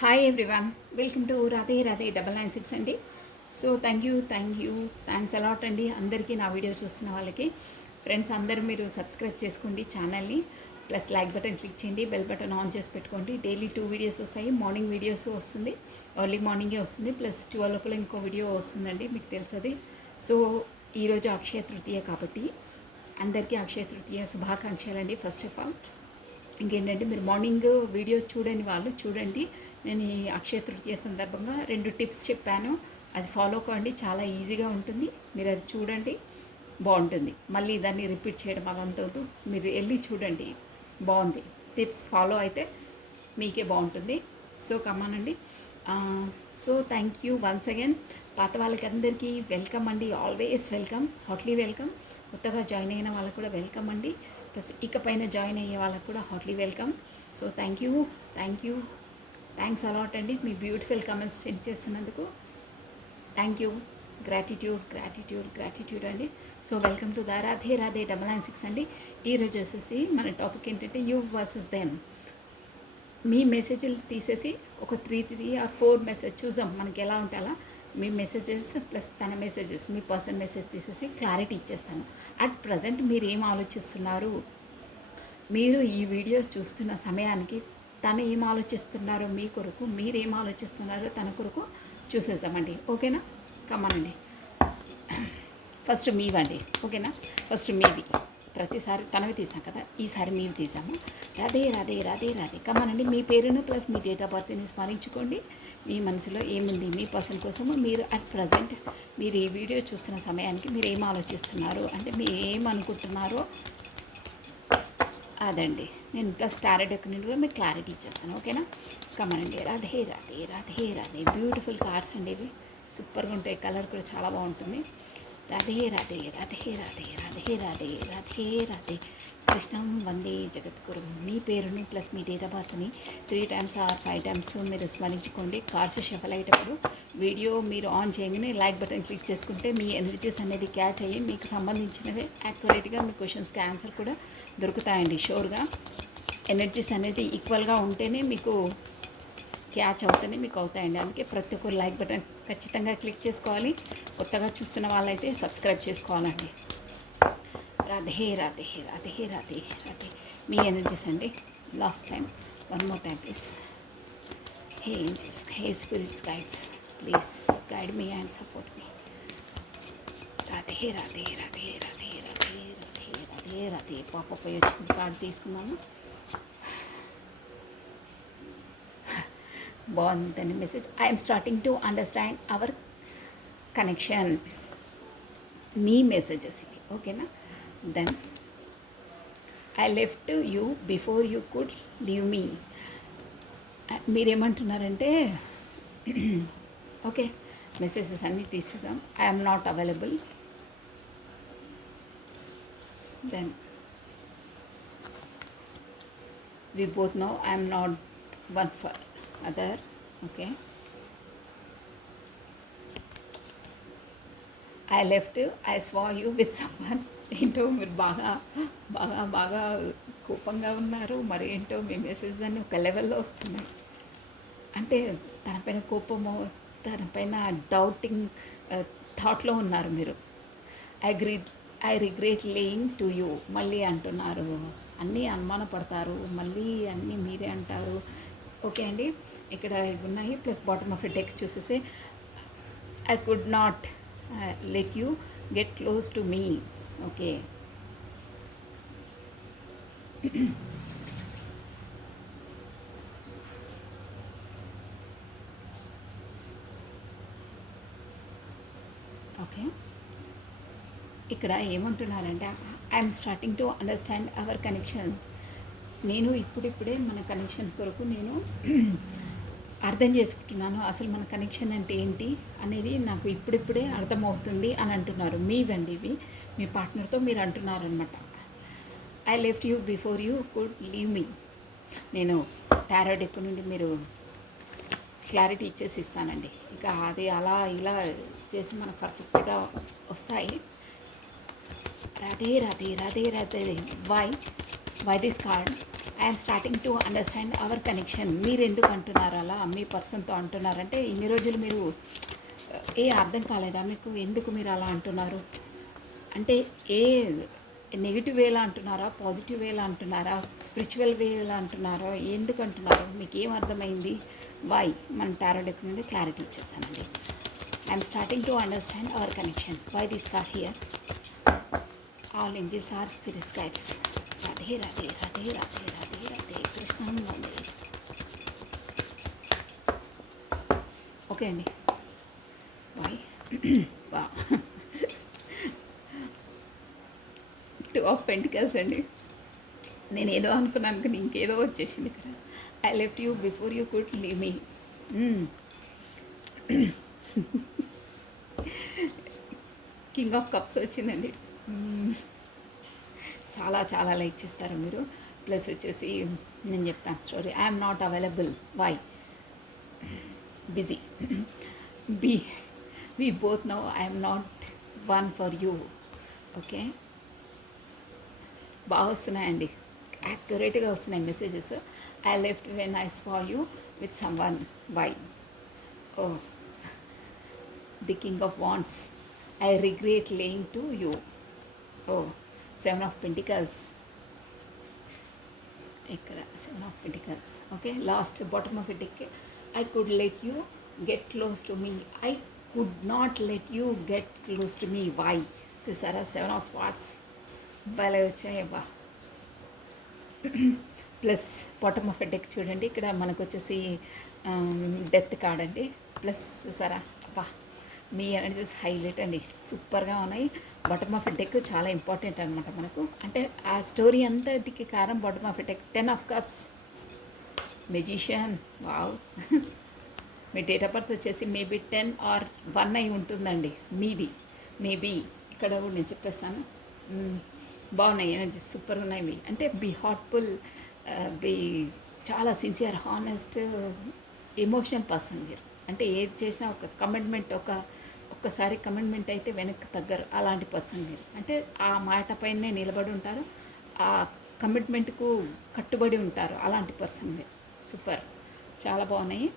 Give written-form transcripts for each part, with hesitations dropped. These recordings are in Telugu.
Hi everyone, welcome to Radhe Radhe 996 అండి. సో థ్యాంక్స్ అలాట్ అండి అందరికీ నా వీడియో చూస్తున్న వాళ్ళకి. ఫ్రెండ్స్ అందరూ మీరు సబ్స్క్రైబ్ చేసుకోండి ఛానల్ని, ప్లస్ లైక్ బటన్ క్లిక్ చేయండి, బెల్ బటన్ ఆన్ చేసి పెట్టుకోండి. డైలీ 2 వీడియోస్ వస్తాయి. మార్నింగ్ వీడియోస్ వస్తుంది, ఎర్లీ మార్నింగే వస్తుంది, ప్లస్ 12 లోపల ఇంకో వీడియో వస్తుందండి, మీకు తెలుసది. సో ఈరోజు అక్షయ తృతీయ కాబట్టి అందరికీ అక్షయ తృతీయ శుభాకాంక్షలు అండి. ఫస్ట్ ఆఫ్ ఆల్ ఇంకేంటంటే, మీరు మార్నింగ్ వీడియో చూడని వాళ్ళు చూడండి. నేను ఈ అక్షయ తృతీయ సందర్భంగా 2 టిప్స్ చెప్పాను, అది ఫాలో కండి, చాలా ఈజీగా ఉంటుంది. మీరు అది చూడండి, బాగుంటుంది. మళ్ళీ దాన్ని రిపీట్ చేయడం అదంతా వద్దు, మీరు వెళ్ళి చూడండి, బాగుంది. టిప్స్ ఫాలో అయితే మీకే బాగుంటుంది. సో కమానండి. So thank you once again. పాత వాళ్ళకి అందరికీ వెల్కమ్ అండి, ఆల్వేస్ వెల్కమ్, హాట్లీ వెల్కమ్. కొత్తగా జాయిన్ అయిన వాళ్ళకు కూడా వెల్కమ్ అండి, ప్లస్ ఇకపైన జాయిన్ అయ్యే వాళ్ళకు కూడా hardly welcome. So thanks a lot అండి, మీ బ్యూటిఫుల్ కమెంట్స్ సెండ్ చేస్తున్నందుకు. థ్యాంక్ యూ, గ్రాటిట్యూడ్ అండి. So welcome to the Radhe Radhe 996 అండి. ఈరోజు వచ్చేసి మన టాపిక్ ఏంటంటే యూ వర్సెస్ దెమ్. మీ మెసేజ్లు తీసేసి ఒక 3 or 4 మెసేజ్ చూసాం, మనకి ఎలా ఉంటే అలా మీ మెసేజెస్ ప్లస్ తన మెసేజెస్, మీ పర్సన్ మెసేజ్ తీసేసి క్లారిటీ ఇచ్చేస్తాను. అట్ ప్రజెంట్ మీరు ఏం ఆలోచిస్తున్నారు, మీరు ఈ వీడియో చూస్తున్న సమయానికి తను ఏం ఆలోచిస్తున్నారో మీ కొరకు, మీరు ఏం ఆలోచిస్తున్నారో తన కొరకు చూసేసామండి. ఓకేనా? కమ్మనండి. ఫస్ట్ మీవండి, ఓకేనా? ఫస్ట్ మీవి. ప్రతిసారి తనవి తీసాం కదా, ఈసారి మీవి తీసాము. రాధే రాధే రాధే రాధే. కమ్మనండి. మీ పేరును ప్లస్ మీ డేట్ ఆఫ్ బర్త్ని స్మరించుకోండి. మీ మనసులో ఏముంది మీ పర్సన్ కోసము, మీరు అట్ ప్రజెంట్ మీరు ఈ వీడియో చూస్తున్న సమయానికి మీరు ఏం ఆలోచిస్తున్నారు, అంటే మీరు ఏమనుకుంటున్నారో అదండి. నేను ప్లస్ టారెట్ యొక్క నుండి కూడా మీకు క్లారిటీ ఇచ్చేస్తాను. ఓకేనా? కమనండి. రాధే రాధే రాధే రాధే. బ్యూటిఫుల్ కార్డ్స్ అండి ఇవి, సూపర్గా ఉంటాయి. కలర్ కూడా చాలా బాగుంటుంది. రాధే రాధే రాధే రాధే రాధే రాధే రాధే రాధే. కృష్ణం వందే జగద్గురు. మీ పేరుని ప్లస్ మీ డేట్ ఆఫ్ బర్త్ని 3 times or 5 times మీరు స్మరించుకోండి. కార్డ్స్ షఫల్ అయ్యేటప్పుడు వీడియో మీరు ఆన్ చేయగానే లైక్ బటన్ క్లిక్ చేసుకుంటే మీ ఎనర్జీస్ అనేది క్యాచ్ అయ్యి మీకు సంబంధించినవి యాక్యురేట్గా మీ క్వశ్చన్స్కి ఆన్సర్ కూడా దొరుకుతాయండి. షూర్గా ఎనర్జీస్ అనేది ఈక్వల్గా ఉంటేనే మీకు క్యాచ్ అవుతూనే మీకు అవుతాయండి. అందుకే ప్రతి ఒక్కరు లైక్ బటన్ ఖచ్చితంగా క్లిక్ చేసుకోవాలి. కొత్తగా చూస్తున్న వాళ్ళైతే సబ్స్క్రైబ్ చేసుకోవాలండి. రాధే రాధే రాధే రాధే రాధే. మీ ఎనర్జీస్ అండి. Last time, 1 more time please. Hey angels, hey spirits, guides, please guide me and support me. Radhe Radhe Radhe Radhe Radhe Radhe Radhe Radhe. పాప పోయి వచ్చిన కార్డు తీసుకున్నాము, బాగుందని message. I'm starting to understand our connection. మీ మెసేజెస్ ఇవి, ఓకేనా? Then I left you before you could leave me. మీరేమంటున్నారంటే ఓకే, మెసేజెస్ అన్నీ తీసుకుందాం. I'm not available. Then we both know I'm not one for other. Okay, I left, I saw you with someone. ఏంటో మీరు బాగా బాగా బాగా కోపంగా ఉన్నారు, మరి ఏంటో మీ మెసేజ్ అన్నీ ఒక లెవెల్లో వస్తున్నాయి. అంటే తనపైన కోపము, తనపైన డౌటింగ్ థాట్లో ఉన్నారు మీరు. I regret lying to you. మళ్ళీ అంటున్నారు, అన్నీ అనుమానపడతారు, మళ్ళీ అన్నీ మీరే అంటారు. ఓకే అండి, ఇక్కడ ఇవి ఉన్నాయి. Plus bottom of a text చూసేసి I could not let you get close to me. Okay, okay. ఇక్కడ ఏమంటున్నారంటే I'm starting to understand our connection. నేను ఇప్పుడిప్పుడే మన కనెక్షన్ కొరకు నేను అర్థం చేసుకుంటున్నాను. అసలు మన కనెక్షన్ అంటే ఏంటి అనేది నాకు ఇప్పుడిప్పుడే అర్థమవుతుంది అని అంటున్నారు. మీవండి ఇవి, మీ పార్ట్నర్తో మీరు అంటున్నారనమాట. I left you before you could leave me. నేను టారో డెక్ నుండి మీరు క్లారిటీ ఇచ్చేసి ఇస్తానండి. ఇక అది అలా ఇలా చేసి మనకు పర్ఫెక్ట్గా వస్తాయి. Radhe Radhe Radhe Radhe. Why by this card I'm starting to understand our connection. మీరు ఎందుకు అంటున్నారు అలా మీ పర్సన్తో అంటున్నారంటే ఇన్ని రోజులు మీరు అర్థం కాలేదా మీకు ఎందుకు మీరు అలా అంటున్నారు అంటే నెగిటివ్ వేలా అంటున్నారా, పాజిటివ్ వేలా అంటున్నారా, స్పిరిచువల్ వేలా అంటున్నారా, ఎందుకు అంటున్నారు మీకు ఏం అర్థమైంది? వై మన టారో డెక్ నుండి క్లారిటీ ఇచ్చేసానండి. I'm starting to understand our connection. Why this card here? All angels are spirits guides. Radhe Radhe Radhe Radhe Radhe Radhe Krishna. Okay అండి, బాయ్. వా 2 ఆఫ్ పెంటికల్స్ అండి. నేను ఏదో అనుకున్నాను కానీ ఇంకేదో వచ్చేసింది ఇక్కడ. I left you before you could leave me. King of cups వచ్చిందండి. చాలా చాలా లైక్ చేస్తారు మీరు. ప్లస్ వచ్చేసి నేను చెప్తాను story. I'm not available. Why? Busy. we both know I am not one for you. Okay, బాగా వస్తున్నాయండి, యాక్యురేట్గా వస్తున్నాయి messages. I left when I saw you with someone. Why? Oh the king of wands. I regret lying to you. Oh 7 of pentacles. ఇక్కడ 7 of pentacles. Okay, last bottom of it. I could let you get close to me. I could not let you get close to me. Why? చూసారా 7 ఆఫ్ స్వార్డ్స్ భలే వచ్చాయి బా. ప్లస్ బాటమ్ ఆఫ్ డెక్ చూడండి, ఇక్కడ మనకు వచ్చేసి డెత్ కార్డ్ అండి. ప్లస్ చూసారా బా, మీ ఎనర్జీస్ హైలైట్ అండి, సూపర్గా ఉన్నాయి. బాటమ్ ఆఫ్ డెక్ చాలా ఇంపార్టెంట్ అనమాట మనకు. అంటే ఆ స్టోరీ అంతటికి కారణం bottom of deck. 10 of cups, magician. Wow. Me date of birth వచ్చేసి మేబీ 10 or 1 అయి ఉంటుందండి మీది. మేబీ ఇక్కడ కూడా నేను చెప్పేస్తాను. బాగున్నాయి ఎనర్జీ, సూపర్ ఉన్నాయి మీ. అంటే బీ హార్ట్ఫుల్, బీ చాలా సిన్సియర్, హానెస్ట్, ఎమోషనల్ పర్సన్ మీరు. అంటే ఏది చేసినా ఒక కమిట్మెంట్, ఒక్కసారి కమిట్మెంట్ అయితే వెనక్కి తగ్గరు, అలాంటి పర్సన్ మీరు. అంటే ఆ మాట పైనే నిలబడి ఉంటారు, ఆ కమిట్మెంట్కు కట్టుబడి ఉంటారు, అలాంటి పర్సన్ మీరు. సూపర్, చాలా బాగున్నాయి.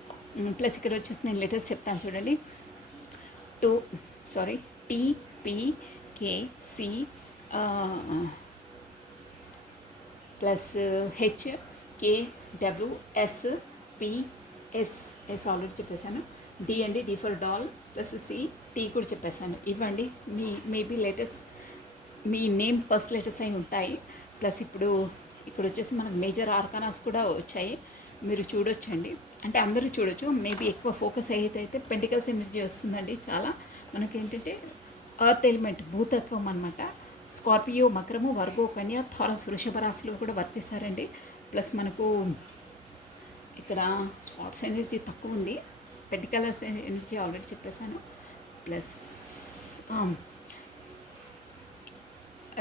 ప్లస్ ఇక్కడ వచ్చేసి నేను లెటర్స్ చెప్తాను చూడండి. TPKC ప్లస్ HKWSPS ఆల్రెడీ చెప్పేశాను. D అండి, D for doll. Plus C, T కూడా చెప్పేశాను. ఇవ్వండి మేబీ లెటర్స్ మీ నేమ్ ఫస్ట్ లెటర్స్ అయి ఉంటాయి. ప్లస్ ఇప్పుడు వచ్చేసి మనకు మేజర్ ఆర్కానాస్ కూడా వచ్చాయి, మీరు చూడొచ్చండి. అంటే అందరూ చూడొచ్చు. మేబీ ఎక్కువ ఫోకస్ అయితే పెంటికల్స్ ఎనర్జీ వస్తుందండి చాలా. మనకేంటంటే ఎర్త్ ఎలిమెంట్, భూతత్వం అనమాట. స్కార్పియో, మకరము, వర్గో, కన్య, థారస్, వృషభ రాశిలో కూడా వర్తిస్తారండి. ప్లస్ మనకు ఇక్కడ స్పాట్స్ ఎనర్జీ తక్కువ ఉంది, పెంటికల్స్ ఎనర్జీ ఆల్రెడీ చెప్పేశాను. ప్లస్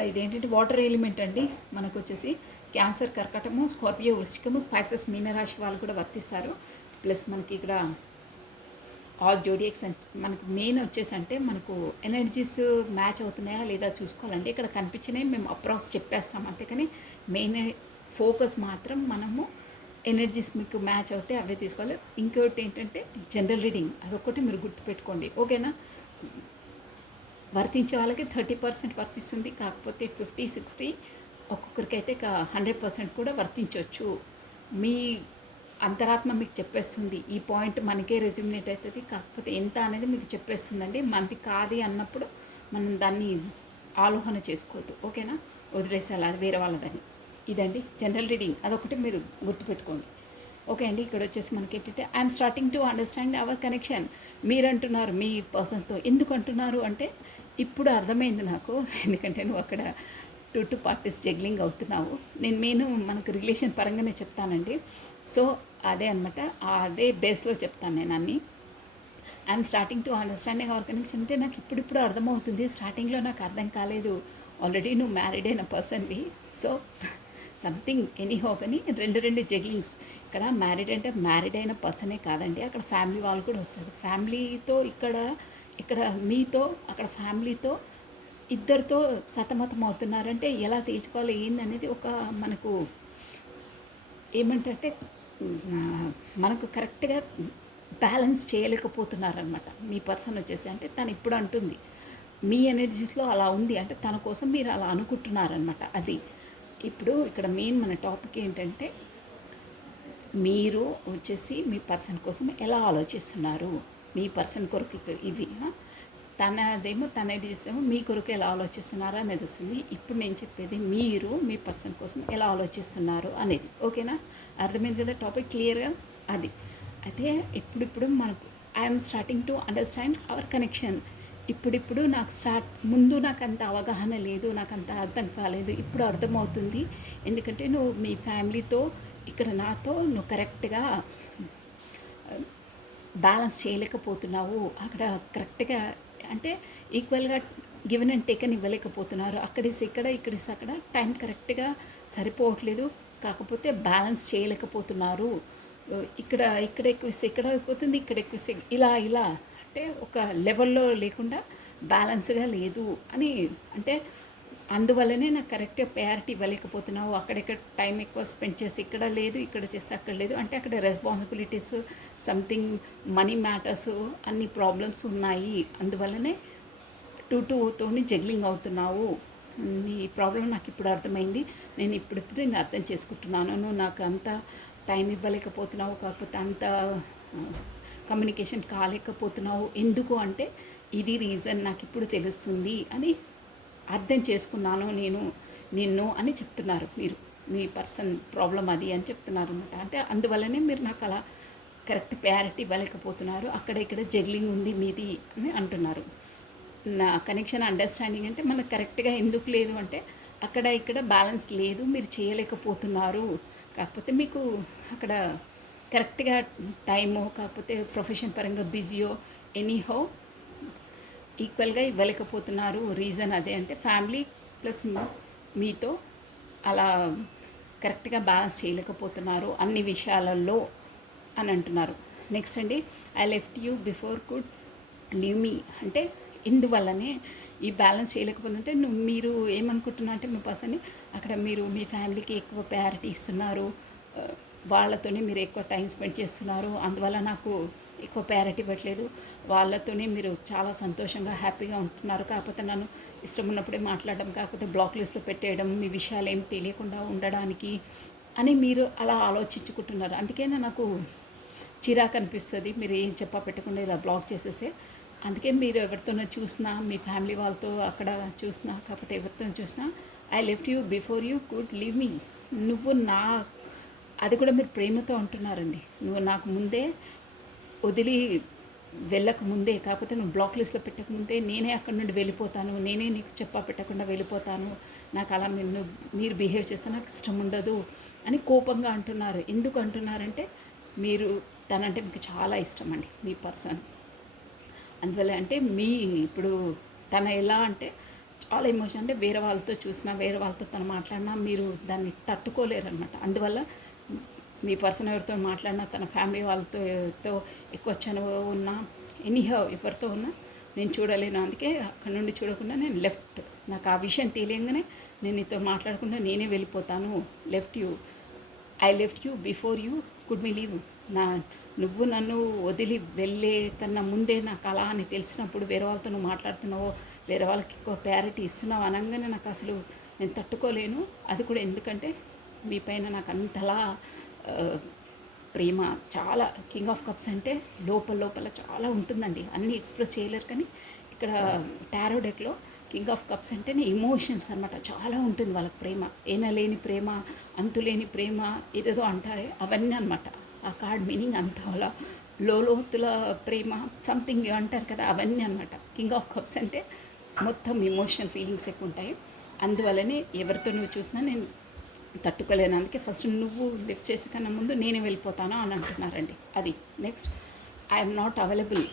ఇదేంటంటే వాటర్ ఎలిమెంట్ అండి. మనకు వచ్చేసి క్యాన్సర్, కర్కటము, స్కార్పియో, వృశ్చికము, స్పైసెస్, మీనరాశి వాళ్ళు కూడా వర్తిస్తారు. ప్లస్ మనకి ఇక్కడ ఆల్ జోడియక్ సైన్స్. మనకు మెయిన్ వచ్చేసి అంటే మనకు ఎనర్జీస్ మ్యాచ్ అవుతున్నాయా లేదా చూసుకోవాలండి. ఇక్కడ కనిపించినవి మేము అప్రాక్స్ చెప్పేస్తాం, అంతేకాని మెయిన్ ఫోకస్ మాత్రం మనము ఎనర్జీస్ మీకు మ్యాచ్ అవుతే అవే తీసుకోవాలి. ఇంకోటి ఏంటంటే జనరల్ రీడింగ్, అదొకటి మీరు గుర్తుపెట్టుకోండి, ఓకేనా. వర్తించే వాళ్ళకి 30% వర్తిస్తుంది, కాకపోతే 50-60 ఒక్కొక్కరికైతే 100% కూడా వర్తించవచ్చు. మీ అంతరాత్మ మీకు చెప్పేస్తుంది, ఈ పాయింట్ మనకే రెజ్యూమినేట్ అవుతుంది, కాకపోతే ఎంత అనేది మీకు చెప్పేస్తుందండి. మనది కాదు అన్నప్పుడు మనం దాన్ని ఆలోచన చేసుకోవద్దు, ఓకేనా. వదిలేసాలి అది వేరే వాళ్ళదని. ఇదండి జనరల్ రీడింగ్, అదొకటి మీరు గుర్తుపెట్టుకోండి, ఓకే అండి. ఇక్కడ వచ్చేసి మనకి ఏంటంటే I'm starting to understand our connection. మీరు అంటున్నారు మీ పర్సన్తో, ఎందుకు అంటున్నారు అంటే ఇప్పుడు అర్థమైంది నాకు, ఎందుకంటే నువ్వు అక్కడ 2 పార్టీస్ జగ్లింగ్ అవుతున్నావు. నేను మనకు రిలేషన్ పరంగానే చెప్తానండి. సో అదే అనమాట, అదే బేస్లో చెప్తాను నేను అన్నీ. I'm starting to understanding our connection అంటే నాకు ఇప్పుడు అర్థమవుతుంది, స్టార్టింగ్లో నాకు అర్థం కాలేదు. ఆల్రెడీ నువ్వు మ్యారీడ్ అయిన పర్సన్వి, సో సంథింగ్ ఎనీహో. కానీ రెండు జగ్లింగ్స్. ఇక్కడ మ్యారీడ్ అంటే మ్యారీడ్ అయిన పర్సనే కాదండి, అక్కడ ఫ్యామిలీ వాళ్ళు కూడా వస్తారు. ఫ్యామిలీతో ఇక్కడ మీతో, అక్కడ ఫ్యామిలీతో ఇద్దరితో సతమతం అవుతున్నారంటే ఎలా తేల్చుకోవాలి ఏందనేది ఒక మనకు ఏమంటే మనకు కరెక్ట్గా బ్యాలెన్స్ చేయలేకపోతున్నారనమాట. మీ పర్సన్ వచ్చేసి అంటే తను ఇప్పుడు అంటుంది మీ ఎనర్జీస్లో అలా ఉంది అంటే తన కోసం మీరు అలా అనుకుంటున్నారనమాట. అది ఇప్పుడు ఇక్కడ మెయిన్ మన టాపిక్ ఏంటంటే మీరు వచ్చేసి మీ పర్సన్ కోసం ఎలా ఆలోచిస్తున్నారు, మీ పర్సన్ కొరకు ఇవి తనదేమో తన చేసేమో మీ కొరకు ఎలా ఆలోచిస్తున్నారా అనేది వస్తుంది. ఇప్పుడు నేను చెప్పేది మీరు మీ పర్సన్ కోసం ఎలా ఆలోచిస్తున్నారు అనేది. ఓకేనా? అర్థమైంది కదా టాపిక్ క్లియర్గా? అది అయితే ఇప్పుడిప్పుడు మనకు I'm starting to understand our connection. ఇప్పుడిప్పుడు ముందు నాకు అంత అవగాహన లేదు, నాకు అంత అర్థం కాలేదు, ఇప్పుడు అర్థమవుతుంది. ఎందుకంటే నువ్వు మీ ఫ్యామిలీతో ఇక్కడ నాతో నువ్వు కరెక్ట్గా బ్యాలెన్స్ చేయలేకపోతున్నావు. అక్కడ కరెక్ట్గా అంటే ఈక్వల్గా గివెన్ అండ్ టేకన్ ఇవ్వలేకపోతున్నారు. అక్కడేసి ఇక్కడేసి అక్కడ టైం కరెక్ట్గా సరిపోవట్లేదు. కాకపోతే బ్యాలెన్స్ చేయలేకపోతున్నారు. ఇక్కడ ఎక్కువేస్తే ఇక్కడ అయిపోతుంది, ఇక్కడ ఎక్కువేస్తే ఇలా అంటే ఒక లెవెల్లో లేకుండా బ్యాలెన్స్గా లేదు అని అంటే అందువల్లనే నాకు కరెక్ట్గా ప్రయారిటీ ఇవ్వలేకపోతున్నావు. అక్కడెక్కడ టైం ఎక్కువ స్పెండ్ చేసి ఇక్కడ లేదు, ఇక్కడ చేస్తే అక్కడ లేదు అంటే అక్కడ రెస్పాన్సిబిలిటీస్ సంథింగ్ మనీ మ్యాటర్స్ అన్ని ప్రాబ్లమ్స్ ఉన్నాయి. అందువల్లనే టూతోని జగ్లింగ్ అవుతున్నావు. నీ ప్రాబ్లం నాకు ఇప్పుడు అర్థమైంది. నేను నేను అర్థం చేసుకుంటున్నాను. నువ్వు నాకు అంత టైం ఇవ్వలేకపోతున్నావు, కాకపోతే అంత కమ్యూనికేషన్ కాలేకపోతున్నావు. ఎందుకు అంటే ఇది రీజన్ నాకు ఇప్పుడు తెలుస్తుంది అని అర్థం చేసుకున్నాను నిన్ను అని చెప్తున్నారు. మీరు మీ పర్సన్ ప్రాబ్లం అది అని చెప్తున్నారు అనమాట. అంటే అందువల్లనే మీరు నాకు అలా కరెక్ట్ ప్రయారిటీ ఇవ్వలేకపోతున్నారు, అక్కడ ఇక్కడ జగ్లింగ్ ఉంది మీది అని అంటున్నారు. నా కనెక్షన్ అండర్స్టాండింగ్ అంటే మనకు కరెక్ట్గా ఎందుకు లేదు అంటే అక్కడ ఇక్కడ బ్యాలెన్స్ లేదు, మీరు చేయలేకపోతున్నారు. కాకపోతే మీకు అక్కడ కరెక్ట్గా టైము కాకపోతే ప్రొఫెషన్ పరంగా బిజీయో ఎనీహో ఈక్వల్గా ఇవ్వలేకపోతున్నారు. రీజన్ అదే అంటే ఫ్యామిలీ ప్లస్ మీతో అలా కరెక్ట్గా బ్యాలెన్స్ చేయలేకపోతున్నారు అన్ని విషయాలలో అని అంటున్నారు. నెక్స్ట్ అండి, I left you before could leave మీ అంటే ఇందువల్లనే ఈ బ్యాలెన్స్ చేయలేకపోతుంటే మీరు ఏమనుకుంటున్నా అంటే మీ పర్సన్ని అక్కడ మీరు మీ ఫ్యామిలీకి ఎక్కువ ప్రయారిటీ ఇస్తున్నారు, వాళ్ళతోనే మీరు ఎక్కువ టైం స్పెండ్ చేస్తున్నారు, అందువల్ల నాకు ఎక్కువ ప్రయారిటీ ఇవ్వట్లేదు, వాళ్ళతోనే మీరు చాలా సంతోషంగా హ్యాపీగా ఉంటున్నారు, కాకపోతే నన్ను ఇష్టం ఉన్నప్పుడే మాట్లాడడం కాకపోతే బ్లాక్ లిస్ట్లో పెట్టేయడం, మీ విషయాలు ఏం తెలియకుండా ఉండడానికి అని మీరు అలా ఆలోచించుకుంటున్నారు. అందుకే నాకు చిరాకు అనిపిస్తుంది మీరు ఏం చెప్పా పెట్టకుండా ఇలా బ్లాక్ చేసేసే. అందుకే మీరు ఎవరితోనో చూసినా మీ ఫ్యామిలీ వాళ్ళతో అక్కడ చూసినా కాకపోతే ఎవరితో చూసినా I left you before you could leave మీ. నువ్వు అది కూడా మీరు ప్రేమతో అంటున్నారండి. నువ్వు నాకు ముందే వదిలి వెళ్ళక ముందే కాకపోతే నువ్వు బ్లాక్ లిస్ట్లో పెట్టకముందే నేనే అక్కడి నుండి వెళ్ళిపోతాను, నేనే నీకు చెప్పా పెట్టకుండా వెళ్ళిపోతాను, నాకు అలా మీరు బిహేవ్ చేస్తే నాకు ఇష్టం ఉండదు అని కోపంగా అంటున్నారు. ఎందుకు అంటున్నారంటే మీరు తనంటే మీకు చాలా ఇష్టం అండి మీ పర్సన్. అందువల్ల అంటే ఇప్పుడు తన ఎలా అంటే చాలా ఎమోషన్ అంటే వేరే వాళ్ళతో చూసినా వేరే వాళ్ళతో తను మాట్లాడినా మీరు దాన్ని తట్టుకోలేరు అనమాట. అందువల్ల మీ పర్సన్ ఎవరితో మాట్లాడినా తన ఫ్యామిలీ వాళ్ళతో ఎక్కువ చనువు ఉన్నా ఎనీహౌ ఎవరితో ఉన్నా నేను చూడలేను. అందుకే అక్కడ నుండి చూడకుండా నేను లెఫ్ట్, నాకు ఆ విషయం తెలియంగానే నేను నీతో మాట్లాడకుండా నేనే వెళ్ళిపోతాను. I left you before you could me leave. నువ్వు నన్ను వదిలి వెళ్ళే కన్నా ముందే నాకు అలా అని తెలిసినప్పుడు వేరే వాళ్ళతో నువ్వు మాట్లాడుతున్నావో వేరే వాళ్ళకి ఎక్కువ ప్రయారిటీ ఇస్తున్నావు అనగానే నాకు అసలు నేను తట్టుకోలేను. అది కూడా ఎందుకంటే మీ పైన నాకు అంతలా ప్రేమ చాలా. కింగ్ ఆఫ్ కప్స్ అంటే లోపల చాలా ఉంటుందండి, అన్నీ ఎక్స్ప్రెస్ చేయలేరు. కానీ ఇక్కడ టారో డెక్లో కింగ్ ఆఫ్ కప్స్ అంటేనే ఎమోషన్స్ అనమాట, చాలా ఉంటుంది వాళ్ళకి ప్రేమ, ఏనలేని ప్రేమ, అంతులేని ప్రేమ, ఏదేదో అంటారే అవన్నీ అనమాట. ఆ కార్డ్ మీనింగ్ అంత అలా లోతుల ప్రేమ సంథింగ్ అంటారు కదా, అవన్నీ అనమాట. కింగ్ ఆఫ్ కప్స్ అంటే మొత్తం ఎమోషనల్ ఫీలింగ్స్ ఎక్కువ ఉంటాయి. అందువల్లనే ఎవరితో నువ్వు చూసినా నేను తట్టుకోలేను. అందుకే ఫస్ట్ నువ్వు లిఫ్ట్ చేసే కన్నా ముందు నేనే వెళ్ళిపోతాను అని అంటున్నారండి. అది నెక్స్ట్, ఐఎమ్ నాట్ అవైలబుల్.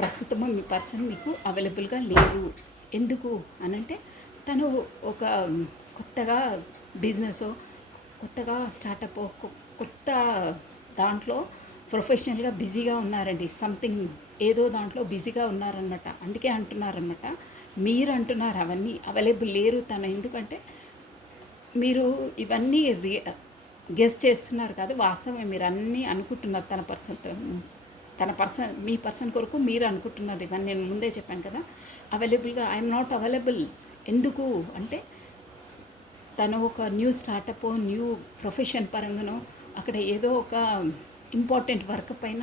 ప్రస్తుతము మీ పర్సన్ మీకు అవైలబుల్గా లేరు. ఎందుకు అనంటే తను ఒక కొత్తగా బిజినెస్, కొత్తగా స్టార్టప్, కొత్త దాంట్లో ప్రొఫెషనల్గా బిజీగా ఉన్నారండి. సంథింగ్ ఏదో దాంట్లో బిజీగా ఉన్నారనమాట. అందుకే అంటున్నారనమాట. మీరు అంటున్నారు అవన్నీ అవైలబుల్ లేరు తను. ఎందుకంటే మీరు ఇవన్నీ గెస్ చేస్తున్నారు కాదు, వాస్తవమే. మీరు అన్నీ అనుకుంటున్నారు మీ పర్సన్ కొరకు మీరు అనుకుంటున్నారు. ఇవన్నీ నేను ముందే చెప్పాను కదా. అవైలబుల్గా ఐఎమ్ నాట్ అవైలబుల్. ఎందుకు అంటే తను ఒక న్యూ స్టార్టప్, న్యూ ప్రొఫెషన్ పరంగానో అక్కడ ఏదో ఒక ఇంపార్టెంట్ వర్క్ పైన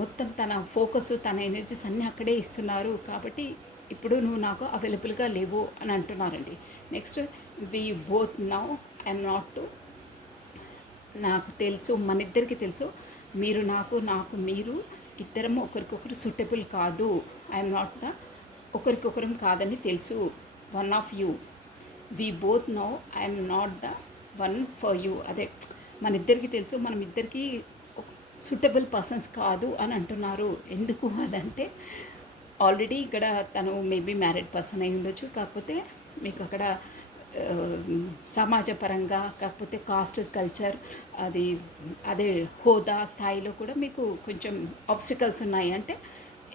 మొత్తం తన ఫోకస్, తన ఎనర్జీస్ అన్నీ అక్కడే ఇస్తున్నారు. కాబట్టి ఇప్పుడు నువ్వు నాకు అవైలబుల్గా లేవు అని అంటున్నారండి. Next, we both know I'm not to. నాకు తెలుసు, మన ఇద్దరికి తెలుసు, మీరు నాకు మీరు ఇద్దరము ఒకరికొకరు సూటబుల్ కాదు. ఐఎమ్ నాట్ ద ఒకరికొకరం కాదని తెలుసు. One of you, we both know I'm not the one for you. అదే మన ఇద్దరికి తెలుసు, మనం ఇద్దరికి సూటబుల్ పర్సన్స్ కాదు అని అంటున్నారు. ఎందుకు అదంటే ఆల్రెడీ ఇక్కడ తను మేబీ మ్యారీడ్ పర్సన్ అయి ఉండొచ్చు. కాకపోతే మీకు అక్కడ సమాజపరంగా, కాకపోతే కాస్ట్, కల్చర్, అది అదే హోదా స్థాయిలో కూడా మీకు కొంచెం ఆబ్స్టికల్స్ ఉన్నాయి. అంటే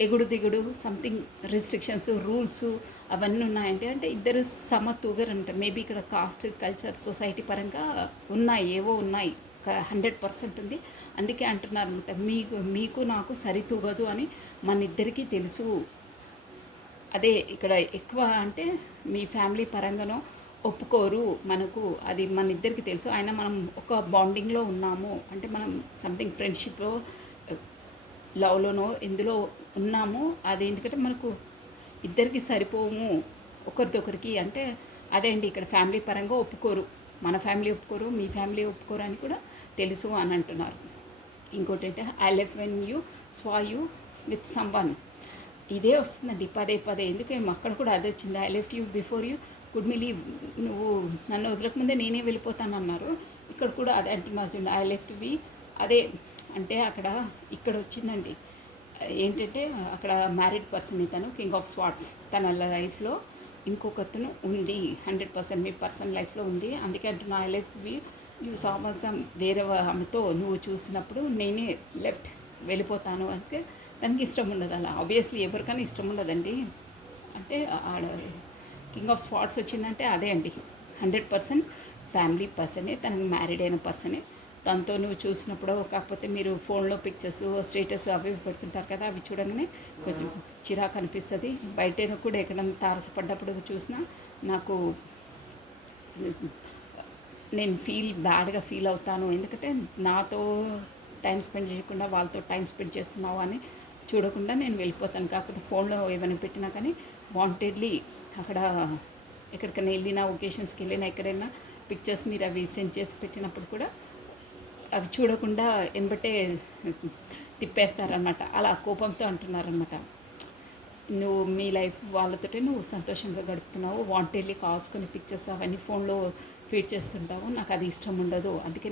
ఎగుడు దిగుడు, సంథింగ్ రిస్ట్రిక్షన్స్, రూల్స్ అవన్నీ ఉన్నాయండి. అంటే ఇద్దరు సమతూగరు అంటే మేబీ ఇక్కడ కాస్ట్, కల్చర్, సొసైటీ పరంగా ఉన్నాయి, ఏవో ఉన్నాయి. 100% ఉంది. అందుకే అంటున్నారు అనమాట, మీకు నాకు సరితూగదు అని మన ఇద్దరికీ తెలుసు. అదే ఇక్కడ ఎక్కువ అంటే మీ ఫ్యామిలీ పరంగానో ఒప్పుకోరు మనకు, అది మన ఇద్దరికి తెలుసు. అయినా మనం ఒక బాండింగ్లో ఉన్నాము. అంటే మనం సంథింగ్ ఫ్రెండ్షిప్లో, లవ్లోనో ఎందులో ఉన్నాము. అది ఎందుకంటే మనకు ఇద్దరికి సరిపోము ఒకరికొకరికి. అంటే అదే అండి, ఇక్కడ ఫ్యామిలీ పరంగా ఒప్పుకోరు, మన ఫ్యామిలీ ఒప్పుకోరు, మీ ఫ్యామిలీ ఒప్పుకోరు అని కూడా తెలుసు అని అంటున్నారు. ఇంకోటి అంటే ఐ లెఫ్ వెన్ యూ స్వా యూ విత్ సమ్ వన్. ఇదే వస్తుందండి పదే పదే. ఎందుకేమో అక్కడ కూడా అదే వచ్చింది. I left you before you could me leave. నువ్వు నన్ను వదలకముందే నేనే వెళ్ళిపోతానన్నారు. ఇక్కడ కూడా అదే అంటున్నారు చూడండి, ఐ లెఫ్ట్ బి. అదే అంటే ఇక్కడ వచ్చిందండి ఏంటంటే అక్కడ మ్యారీడ్ పర్సన్ తను, కింగ్ ఆఫ్ స్వార్డ్స్. తన లైఫ్లో ఇంకొకతను ఉంది, 100% మీ పర్సన్ లైఫ్లో ఉంది. అందుకే అంటున్నా ఐ లెఫ్ట్ బి యూ సామసం. వేరే ఆమెతో నువ్వు చూసినప్పుడు నేనే వెళ్ళిపోతాను. అందుకే తనకి ఇష్టం ఉండదు. అలా ఆబ్వియస్లీ ఎవరికైనా ఇష్టం ఉండదండి. అంటే ఆడ కింగ్ ఆఫ్ స్పాట్స్ వచ్చిందంటే అదే అండి, 100% ఫ్యామిలీ పర్సనే, తనకు మ్యారీడ్ అయిన పర్సనే. తనతో నువ్వు చూసినప్పుడు, కాకపోతే మీరు ఫోన్లో పిక్చర్స్, స్టేటస్ అవి పెడుతుంటారు కదా, అవి చూడగానే కొంచెం చిరాకు అనిపిస్తుంది. బయట కూడా ఎక్కడైనా తారసపడ్డప్పుడు చూసినా నాకు నేను బ్యాడ్గా ఫీల్ అవుతాను. ఎందుకంటే నాతో టైం స్పెండ్ చేయకుండా వాళ్ళతో టైం స్పెండ్ చేస్తున్నావు అని చూడకుండా నేను వెళ్ళిపోతాను. కాకపోతే ఫోన్లో ఏమైనా పెట్టినా కానీ వాంటెడ్లీ అక్కడ ఎక్కడికైనా వెళ్ళినా, ఒకేషన్స్కి వెళ్ళినా, ఎక్కడైనా పిక్చర్స్ మీరు అవి సెండ్ చేసి పెట్టినప్పుడు కూడా అవి చూడకుండా ఎనబట్టే తిప్పేస్తారనమాట. అలా కోపంతో అంటున్నారనమాట, నువ్వు మీ లైఫ్ వాళ్ళతోటే నువ్వు సంతోషంగా గడుపుతున్నావు, వాంటెడ్లీ కాల్స్కొని పిక్చర్స్ అవన్నీ ఫోన్లో ఫీడ్ చేస్తుంటావు, నాకు అది ఇష్టం ఉండదు, అందుకే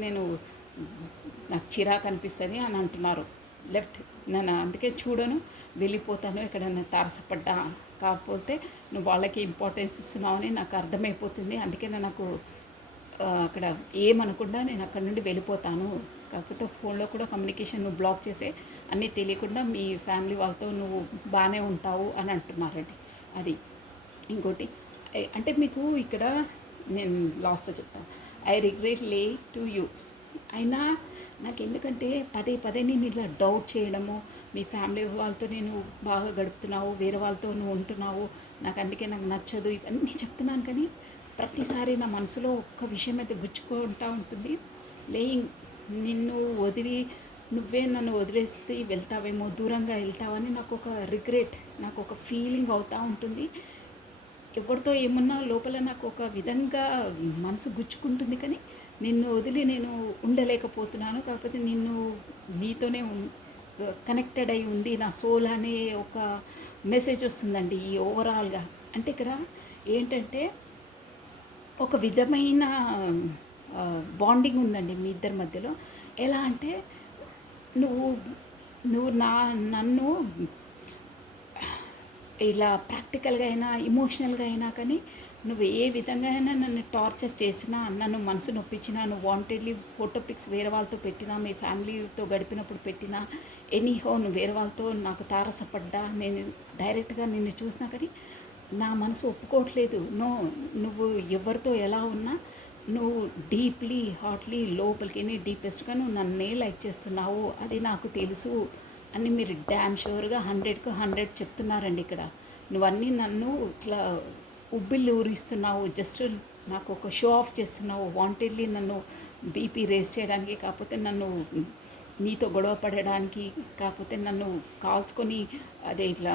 నాకు చిరాకు అనిపిస్తుంది అని అంటున్నారు. నన్ను అందుకే చూడను, వెళ్ళిపోతాను ఎక్కడైనా తారసపడ్డా. కాకపోతే నువ్వు వాళ్ళకి ఇంపార్టెన్స్ ఇస్తున్నావు అని నాకు అర్థమైపోతుంది. అందుకే నాకు అక్కడ ఏమనకుండా నేను అక్కడ నుండి వెళ్ళిపోతాను. కాకపోతే ఫోన్లో కూడా కమ్యూనికేషన్ నువ్వు బ్లాక్ చేసే, అన్నీ తెలియకుండా మీ ఫ్యామిలీ వాళ్ళతో నువ్వు బాగానే ఉంటావు అని అంటున్నారండి. అది ఇంకోటి అంటే మీకు ఇక్కడ నేను లాస్ట్లో చెప్తాను, ఐ రిగ్రెట్ లే టు యూ. అయినా నాకు ఎందుకంటే పదే పదే నేను ఇట్లా డౌట్ చేయడము, మీ ఫ్యామిలీ వాళ్ళతో నేను బాగా గడుపుతున్నావు, వేరే వాళ్ళతో నువ్వు ఉంటున్నావు, అందుకే నాకు నచ్చదు, ఇవన్నీ చెప్తున్నాను. కానీ ప్రతిసారి నా మనసులో ఒక్క విషయం అయితే గుచ్చుకుంటూ ఉంటుంది. నిన్ను వదిలి నువ్వే నన్ను వదిలేస్తే వెళ్తావేమో, దూరంగా వెళ్తావని నాకు ఒక రిగ్రెట్, నాకు ఒక ఫీలింగ్ అవుతూ ఉంటుంది. ఎవరితో ఏమున్నా లోపల నాకు ఒక విధంగా మనసు గుచ్చుకుంటుంది. కానీ నిన్ను వదిలి నేను ఉండలేకపోతున్నాను. కాకపోతే నీతోనే కనెక్టెడ్ అయి ఉంది నా సోల్ అనే ఒక మెసేజ్ వస్తుందండి ఈ ఓవరాల్గా. అంటే ఇక్కడ ఏంటంటే ఒక విధమైన బాండింగ్ ఉందండి మీ ఇద్దరి మధ్యలో. ఎలా అంటే నువ్వు నన్ను ఇలా ప్రాక్టికల్గా అయినా, ఎమోషనల్గా అయినా కానీ నువ్వు ఏ విధంగా అయినా నన్ను టార్చర్ చేసినా, నన్ను మనసు నొప్పించినా, నువ్వు వాంటెడ్లీ ఫోటో పిక్స్ వేరే వాళ్ళతో పెట్టినా, మీ ఫ్యామిలీతో గడిపినప్పుడు పెట్టినా, ఎనీహో నువ్వు వేరే వాళ్ళతో నాకు తారసపడ్డా, నేను డైరెక్ట్గా నిన్ను చూసినా కానీ నా మనసు ఒప్పుకోవట్లేదు. నో, నువ్వు ఎవరితో ఎలా ఉన్నా నువ్వు డీప్లీ హార్ట్లీ లోపలికి డీపెస్ట్గా నువ్వు నన్నే లైక్ చేస్తున్నావు, అది నాకు తెలుసు అని మీరు డ్యామ్ షూర్గా 100కు 100 చెప్తున్నారండి ఇక్కడ. నువ్వన్నీ నన్ను ఇట్లా ఉబ్బిల్లి ఊరిస్తున్నావు, జస్ట్ నాకు ఒక షో ఆఫ్ చేస్తున్నావు, వాంటెడ్లీ నన్ను బీపీ రేస్ చేయడానికి, కాకపోతే నన్ను నీతో గొడవ పడడానికి, కాకపోతే నన్ను కాల్చుకొని అదే ఇట్లా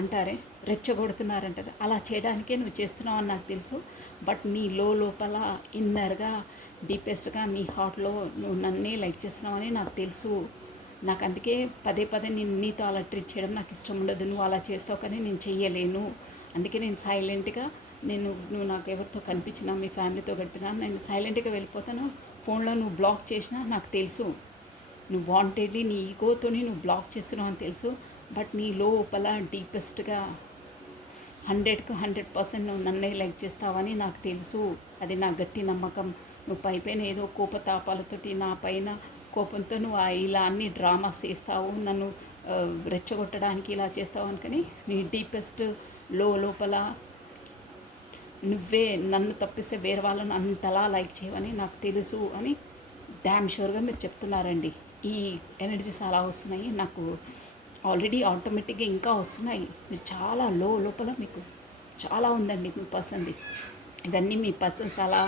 అంటారే రెచ్చగొడుతున్నారంటారు, అలా చేయడానికే నువ్వు చేస్తున్నావు అని నాకు తెలుసు. బట్ నీ లోపల ఇన్నర్గా డీపెస్ట్గా నీ హార్ట్లో నువ్వు నన్నే లైక్ చేస్తున్నావు అని నాకు తెలుసు. నాకు అందుకే పదే పదే నేను నీతో అలా ట్రీట్ చేయడం నాకు ఇష్టం ఉండదు. నువ్వు అలా చేస్తావు కానీ నేను చెయ్యలేను. అందుకే నేను సైలెంట్గా నువ్వు నాకు ఎవరితో కనిపించినా, మీ ఫ్యామిలీతో గడిపినా నేను సైలెంట్గా వెళ్ళిపోతాను. ఫోన్లో నువ్వు బ్లాక్ చేసినా నాకు తెలుసు, నువ్వు వాంటెడ్లీ నీ ఈగోతోని నువ్వు బ్లాక్ చేస్తున్నావు అని తెలుసు. బట్ నీ లోపల డీపెస్ట్గా 100కు 100% నువ్వు నన్నే లైక్ చేస్తావని నాకు తెలుసు. అది నా గట్టి నమ్మకం. నువ్వు పైపైన ఏదో కోపతాపాలతోటి నా పైన కోపంతో నువ్వు ఇలా అన్ని డ్రామాస్ చేస్తావు, నన్ను రెచ్చగొట్టడానికి ఇలా చేస్తావు అనుకని నీ డీపెస్ట్ లోపల నువ్వే నన్ను తప్పిస్తే వేరే వాళ్ళని అంతలా లైక్ చేయవని నాకు తెలుసు అని డ్యామ్ షూర్గా మీరు చెప్తున్నారండి. ఈ ఎనర్జీస్ అలా వస్తున్నాయి నాకు ఆల్రెడీ, ఆటోమేటిక్గా ఇంకా వస్తున్నాయి. మీరు చాలా లోపల మీకు చాలా ఉందండి మీ పర్సన్ది. ఇవన్నీ మీ పర్సన్స్ అలా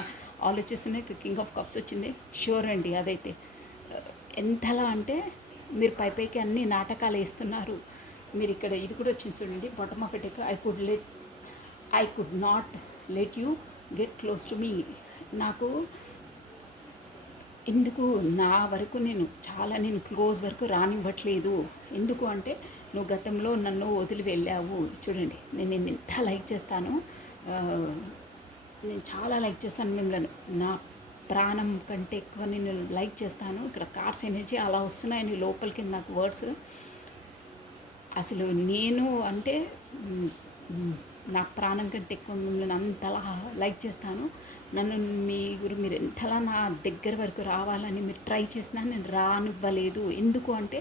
ఆలోచిస్తున్నాయి. కింగ్ ఆఫ్ కప్స్ వచ్చింది, షూర్ అండి. అదైతే ఎంతలా అంటే మీరు పైకి అన్ని నాటకాలు వేస్తున్నారు. మీరు ఇక్కడ ఇది కూడా వచ్చింది చూడండి, bottom of it, I could not let you get close to me. నాకు ఎందుకు నా వరకు నేను క్లోజ్ వరకు రానివ్వట్లేదు. ఎందుకు అంటే నువ్వు గతంలో నన్ను వదిలి వెళ్ళావు. చూడండి, నేను ఎంత లైక్ చేస్తాను, నేను చాలా లైక్ చేస్తాను మిమ్మల్ని, నా ప్రాణం కంటే ఎక్కువ నేను లైక్ చేస్తాను. ఇక్కడ కార్డ్స్ ఎనర్జీ అలా వస్తున్నాయని లోపలికి నాకు వర్డ్స్. అసలు నేను అంటే నా ప్రాణం కంటే ఎక్కువ మిమ్మల్ని అంతలా లైక్ చేస్తాను. నన్ను మీరు ఎంతలా నా దగ్గర వరకు రావాలని మీరు ట్రై చేసినా నేను రానివ్వలేదు. ఎందుకు అంటే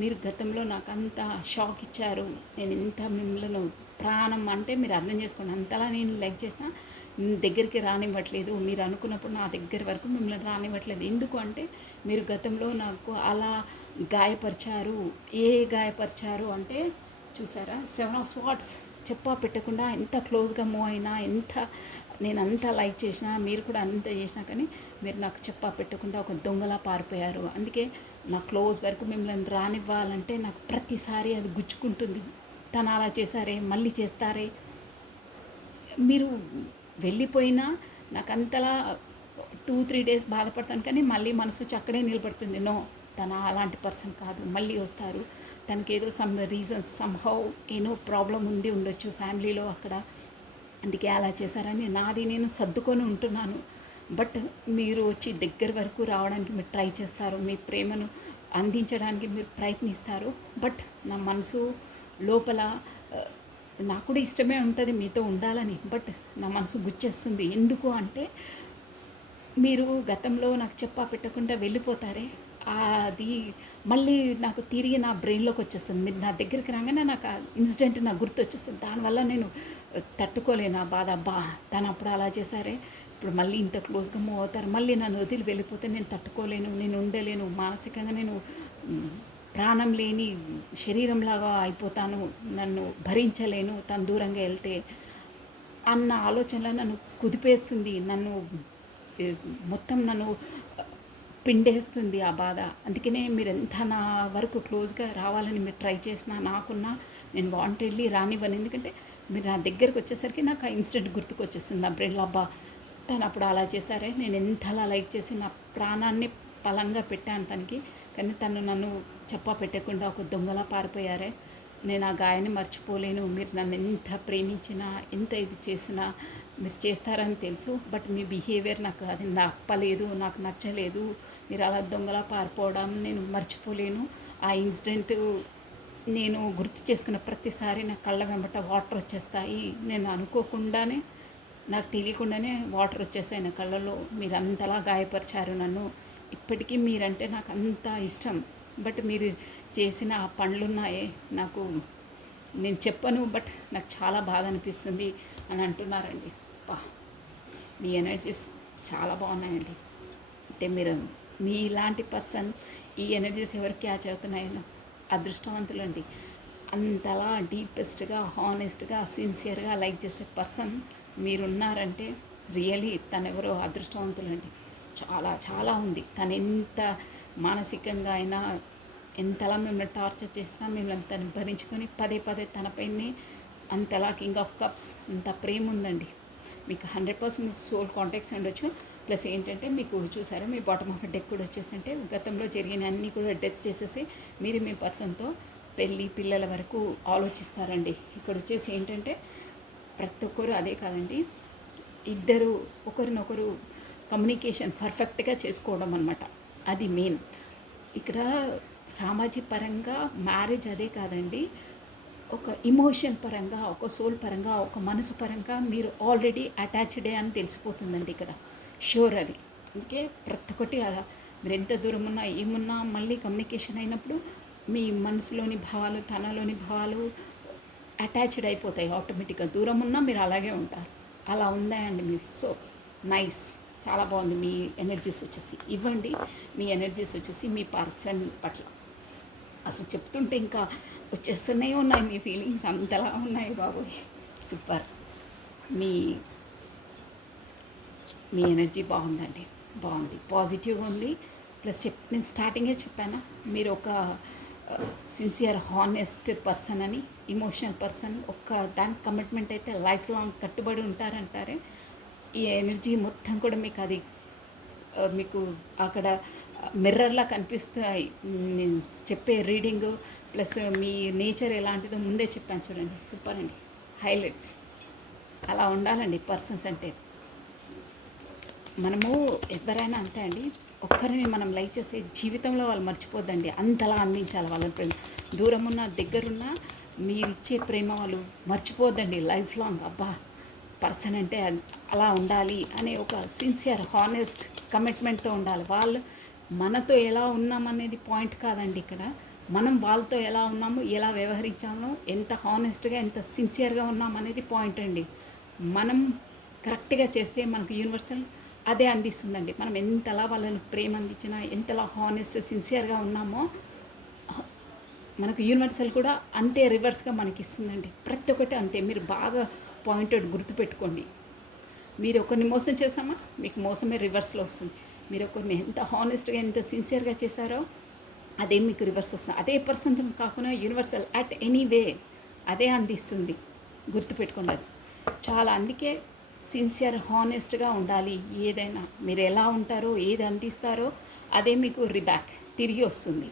మీరు గతంలో నాకు అంత షాక్ ఇచ్చారు. నేను ఎంత మిమ్మల్ని ప్రాణం అంటే మీరు అర్థం చేసుకోండి, అంతలా నేను లైక్ చేసినా దగ్గరికి రానివ్వట్లేదు. మీరు అనుకున్నప్పుడు నా దగ్గర వరకు మిమ్మల్ని రానివ్వట్లేదు. ఎందుకు అంటే మీరు గతంలో నాకు అలా గాయపరిచారు. గాయపరిచారు అంటే చూసారా, 7 ఆఫ్ స్వార్డ్స్ చెప్పా పెట్టకుండా ఎంత క్లోజ్గా మూవ్ అయినా, నేను అంత లైక్ చేసినా, మీరు కూడా అంత చేసినా కానీ మీరు నాకు చెప్పా పెట్టకుండా ఒక దొంగలా పారిపోయారు. అందుకే నా క్లోజ్ వరకు మిమ్మల్ని రానివ్వాలంటే నాకు ప్రతిసారి అది గుచ్చుకుంటుంది. తను అలా చేశారే, మళ్ళీ చేస్తారే, మీరు వెళ్ళిపోయినా నాకు అంతలా 2-3 డేస్ బాధపడతాను కానీ మళ్ళీ మనసు వచ్చి అక్కడే నిలబడుతుంది. నో, తన అలాంటి పర్సన్ కాదు, మళ్ళీ వస్తారు. తనకి ఏదో సమ్ రీజన్స్ సమ్హౌ ఏదో ప్రాబ్లం ఉండొచ్చు ఫ్యామిలీలో అక్కడ, అందుకే అలా చేశారని నాది నేను సర్దుకొని ఉంటున్నాను. బట్ మీరు వచ్చి దగ్గర వరకు రావడానికి మీరు ట్రై చేస్తారు, మీ ప్రేమను అందించడానికి మీరు ప్రయత్నిస్తారు. బట్ నా మనసు లోపల నాకు కూడా ఇష్టమే ఉంటుంది మీతో ఉండాలని, బట్ నా మనసు గుచ్చేస్తుంది. ఎందుకు అంటే మీరు గతంలో నాకు చెప్పా పెట్టకుండా వెళ్ళిపోతారే, అది మళ్ళీ నాకు తిరిగి నా బ్రెయిన్లోకి వచ్చేస్తుంది. మీరు నా దగ్గరికి రాగానే నాకు ఆ ఇన్సిడెంట్ నాకు గుర్తు వచ్చేస్తుంది. దానివల్ల నేను తట్టుకోలేను ఆ బాధ. తను అప్పుడు అలా చేశారే, ఇప్పుడు మళ్ళీ ఇంత క్లోజ్గా మూవ్ అవుతారు, మళ్ళీ నన్ను వదిలి వెళ్ళిపోతే నేను తట్టుకోలేను, నేను ఉండలేను, మానసికంగా నేను ప్రాణం లేని శరీరంలాగా అయిపోతాను, నన్ను భరించలేను తను దూరంగా వెళ్తే అన్న ఆలోచనలో నన్ను కుదిపేస్తుంది, మొత్తం నన్ను పిండేస్తుంది ఆ బాధ. అందుకనే మీరు ఎంత నా వరకు క్లోజ్గా రావాలని మీరు ట్రై చేసినా నేను వాంటెడ్లీ రానివ్వను. ఎందుకంటే మీరు నా దగ్గరకు వచ్చేసరికి నాకు ఆ ఇన్సిడెంట్ గుర్తుకు వచ్చేస్తుంది. ఆ బ్రెయిన్లో అబ్బా తను అప్పుడు అలా చేశారే, నేను ఎంతలా లైక్ చేసి నా ప్రాణాన్ని పలంగా పెట్టాను తనకి, కానీ తను నన్ను చెప్పా పెట్టకుండా ఒక దొంగలా పారిపోయారే, నేను ఆ గాయాన్ని మర్చిపోలేను. మీరు నన్ను ఎంత ప్రేమించినా, ఎంత ఇది చేసినా మీరు చేస్తారని తెలుసు, బట్ మీ బిహేవియర్ నాకు అది నప్పలేదు, నాకు నచ్చలేదు. మీరు అలా దొంగలా పారిపోవడం నేను మర్చిపోలేను. ఆ ఇన్సిడెంట్ నేను గుర్తు చేసుకున్న ప్రతిసారి నా కళ్ళ వెంబట వాటర్ వచ్చేస్తాయి. నేను అనుకోకుండానే నాకు తెలియకుండానే వాటర్ వచ్చేసాయి నా కళ్ళల్లో. మీరు అంతలా గాయపరిచారు నన్ను. ఇప్పటికీ మీరంటే నాకు అంత ఇష్టం. బట్ మీరు చేసిన ఆ పనులున్నాయే నాకు, నేను చెప్పను, బట్ నాకు చాలా బాధ అనిపిస్తుంది అని అంటున్నారండి. పా, మీ ఎనర్జీస్ చాలా బాగున్నాయండి. అంటే మీరు మీ ఇలాంటి పర్సన్ ఈ ఎనర్జీస్ ఎవరికి క్యాచ్ అవుతున్నాయో అదృష్టవంతులండి. అంతలా డీపెస్ట్గా, హానెస్ట్గా, సిన్సియర్గా లైక్ చేసే పర్సన్ మీరున్నారంటే రియలీ తనెవరో అదృష్టవంతులండి. చాలా చాలా ఉంది. తను ఎంత మానసికంగా అయినా ఎంతలా మిమ్మల్ని టార్చర్ చేసినా మిమ్మల్ని తను భరించుకొని పదే పదే తనపైనే అంతలా కింగ్ ఆఫ్ కప్స్ అంత ప్రేమ ఉందండి. మీకు 100% సోల్ కాంటాక్ట్స్ ఉండొచ్చు. ప్లస్ ఏంటంటే మీకు చూసారా మీ బాటమ్ ఆఫ్ డెక్ కూడా వచ్చేసంటే గతంలో జరిగిన అన్నీ కూడా డెత్ చేసేసి మీరు మీ పర్సన్తో పెళ్ళి పిల్లల వరకు ఆలోచిస్తారండి. ఇక్కడ వచ్చేసి ఏంటంటే ప్రతి ఒక్కరు అదే కాదండి, ఇద్దరు ఒకరినొకరు కమ్యూనికేషన్ పర్ఫెక్ట్గా చేసుకోవడం అనమాట. అది మెయిన్ ఇక్కడ. సామాజిక పరంగా మ్యారేజ్ అదే కాదండి, ఒక ఇమోషన్ పరంగా, ఒక సోల్ పరంగా, ఒక మనసు పరంగా మీరు ఆల్రెడీ అటాచ్డే అని తెలిసిపోతుందండి ఇక్కడ. షూర్ అది. ఓకే, ప్రతి ఒక్కటి అలా మీరు ఎంత దూరం ఉన్నా ఏమున్నా మళ్ళీ కమ్యూనికేషన్ అయినప్పుడు మీ మనసులోని భావాలు తనలోని భావాలు అటాచ్డ్ అయిపోతాయి ఆటోమేటిక్గా. దూరం ఉన్నా మీరు అలాగే ఉంటారు. అలా ఉందాయండి మీరు. సో నైస్, చాలా బాగుంది. మీ ఎనర్జీస్ వచ్చేసి ఇవ్వండి. మీ ఎనర్జీస్ వచ్చేసి మీ పర్సన్ పట్ల అసలు చెప్తుంటే ఇంకా వచ్చేస్తూనే ఉన్నాయి. మీ ఫీలింగ్స్ అంతలా ఉన్నాయి బాబు. సూపర్. మీ మీ ఎనర్జీ బాగుందండి, బాగుంది, పాజిటివ్గా ఉంది. ప్లస్ నేను స్టార్టింగే చెప్పాను మీరు ఒక సిన్సియర్ హానెస్ట్ పర్సన్ అని, ఇమోషనల్ పర్సన్. ఒక్క దానికి కమిట్మెంట్ అయితే లైఫ్ లాంగ్ కట్టుబడి ఉంటారంటారే. ఈ ఎనర్జీ మొత్తం కూడా మీకు అది మీకు అక్కడ మిర్రర్లా కనిపిస్తాయి. నేను చెప్పే రీడింగు ప్లస్ మీ నేచర్ ఎలాంటిదో ముందే చెప్పాను చూడండి. సూపర్ అండి, హైలైట్స్. అలా ఉండాలండి పర్సన్స్ అంటే. మనము ఎవరైనా అంతే అండి, ఒక్కరిని మనం లైక్ చేస్తే జీవితంలో వాళ్ళు మర్చిపోద్దండి. అంతలా అందించాలి వాళ్ళని ప్రేమ. దూరం ఉన్న దగ్గరున్న మీరిచ్చే ప్రేమ వాళ్ళు మర్చిపోద్దండి లైఫ్ లాంగ్. అబ్బా, పర్సన్ అంటే అలా ఉండాలి అనే ఒక సిన్సియర్ హానెస్ట్ కమిట్మెంట్తో ఉండాలి. వాళ్ళు మనతో ఎలా ఉన్నామనేది పాయింట్ కాదండి ఇక్కడ. మనం వాళ్ళతో ఎలా ఉన్నాము, ఎలా వ్యవహరించామో, ఎంత హానెస్ట్గా ఎంత సిన్సియర్గా ఉన్నామనేది పాయింట్ అండి. మనం కరెక్ట్గా చేస్తే మనకు యూనివర్సల్ అదే అందిస్తుందండి. మనం ఎంతలా వాళ్ళని ప్రేమ అందించినా, ఎంతలా హానెస్ట్ సిన్సియర్గా ఉన్నామో మనకు యూనివర్సల్ కూడా అంతే రివర్స్గా మనకి ఇస్తుందండి. ప్రతి ఒక్కటి అంతే. మీరు బాగా పాయింటెడ్ గుర్తుపెట్టుకోండి. మీరు ఒకరిని మోసం చేసామా మీకు మోసమే రివర్స్లో వస్తుంది. మీరు ఒకరిని ఎంత హానెస్ట్గా ఎంత సిన్సియర్గా చేశారో అదే మీకు రివర్స్ వస్తుంది. అదే పర్సన్ కాకుండా యూనివర్సల్ అట్ ఎనీ వే అదే అందిస్తుంది. గుర్తుపెట్టుకోండి అది చాలా. అందుకే సిన్సియర్ హానెస్ట్గా ఉండాలి. ఏదైనా మీరు ఎలా ఉంటారో ఏది అందిస్తారో అదే మీకు రిబ్యాక్ తిరిగి వస్తుంది.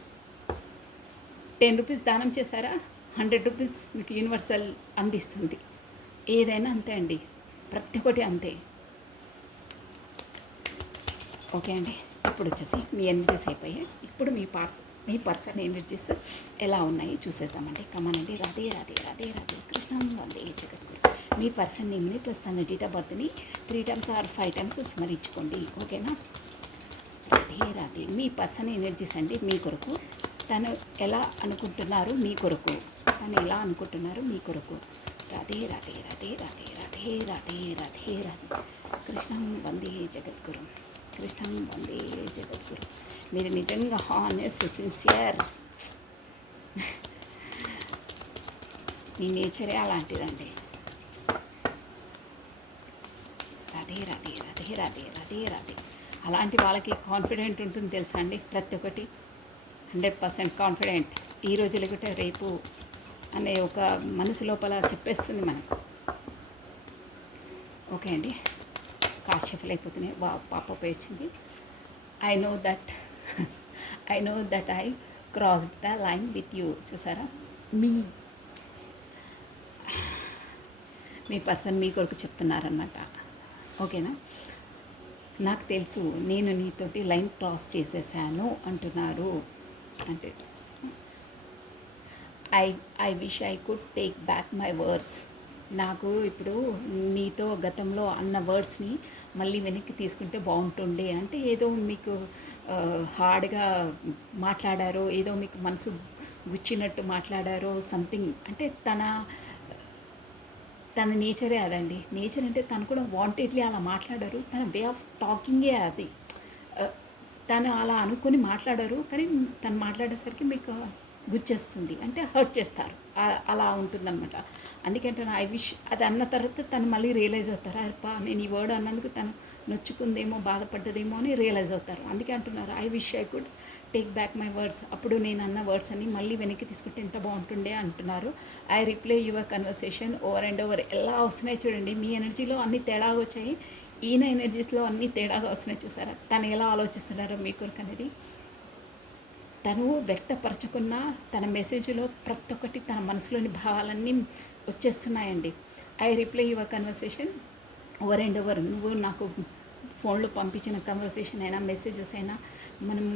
10 రూపీస్ దానం చేశారా 100 రూపీస్ మీకు యూనివర్సల్ అందిస్తుంది. ఏదైనా అంతే అండి, ప్రతి ఒక్కటి అంతే. ఓకే అండి, ఇప్పుడు వచ్చేసి మీ ఎనర్జీస్ అయిపోయాయి. ఇప్పుడు మీ పర్సన్ ఎనర్జీస్ ఎలా ఉన్నాయి చూసేసామండి. కమనండి. రాధే రాధే రాధే రాధే కృష్ణం వందే జగద్గురు. మీ పర్సన్ నేమ్ని ప్లస్ తన డేట్ ఆఫ్ బర్త్ని 3 times ఆర్ 5 times స్మరించుకోండి. ఓకేనా? రాధే రాధే. మీ పర్సన్ ఎనర్జీస్ అండి మీ కొరకు. తను ఎలా అనుకుంటున్నారు మీ కొరకు, తను ఎలా అనుకుంటున్నారు మీ కొరకు. రాధే రాధే రాధే రాధే రాధే రాధే రాధే రాధే కృష్ణం వందే జగద్గురు. కృష్ణం వందే జగద్గురు. మీరు నిజంగా హానెస్ట్ సిన్సియర్, మీ నేచరే అలాంటిదండి. రాధే రాధే రాధే రాధే రాధే రాధే. అలాంటి వాళ్ళకి కాన్ఫిడెంట్ ఉంటుంది తెలుసా అండి. ప్రతి ఒక్కటి 100% కాన్ఫిడెంట్. ఈ రోజు లేకుంటే రేపు అనే ఒక మనసు లోపల చెప్పేస్తుంది మనకు. ఓకే అండి, కాశ్యఫలు అయిపోతున్నాయి. పాప వచ్చింది. I know that I crossed the line with you. చూసారా, మీ పర్సన్ మీ కొరకు చెప్తున్నారన్నమాట. ఓకేనా? నాకు తెలుసు నేను నీతోటి లైన్ క్రాస్ చేసేసాను అంటున్నారు. అంటే I wish I could take back my words. నాకు ఇప్పుడు నీతో గతంలో అన్న వర్డ్స్ని మళ్ళీ వెనక్కి తీసుకుంటే బాగుంటుండే, అంటే ఏదో మీకు హార్డ్గా మాట్లాడారో, ఏదో మీకు మనసు గుచ్చినట్టు మాట్లాడారో సంథింగ్. అంటే తన నేచరే అదండి. నేచర్ అంటే తను కూడా వాంటెడ్లీ అలా మాట్లాడారు. తన వే ఆఫ్ టాకింగే అది. ఆ, తను అలా అనుకొని మాట్లాడారు, కానీ తను మాట్లాడేసరికి మీకు గుచ్చేస్తుంది, అంటే హర్ట్ చేస్తారు. అలా ఉంటుందన్నమాట. అందుకంటే ఐ విష్ అది అన్న తర్వాత తను మళ్ళీ రియలైజ్ అవుతారు, అప్ప నేను ఈ వర్డ్ అన్నందుకు తను నొచ్చుకుందేమో, బాధపడ్డదేమో అని రియలైజ్ అవుతారు. అందుకే అంటున్నారు, I wish I could take back my words. అప్పుడు నేను అన్న వర్డ్స్ అని మళ్ళీ వెనక్కి తీసుకుంటే ఎంత బాగుంటుండే అంటున్నారు. I reply your conversation over and over. ఎలా వస్తున్నాయి చూడండి, మీ ఎనర్జీలో అన్ని తేడాగా వచ్చాయి, ఈయన ఎనర్జీస్లో అన్ని తేడాగా వస్తున్నాయి. చూసారా తను ఎలా ఆలోచిస్తున్నారో మీ కొరకు అనేది. తను వ్యక్తపరచుకున్న తన మెసేజ్లో ప్రతి ఒక్కటి తన మనసులోని భావాలన్నీ వచ్చేస్తున్నాయండి. I reply your conversation over and over. నువ్వు నాకు ఫోన్లో పంపించిన కన్వర్సేషన్ అయినా, మెసేజెస్ అయినా, మనం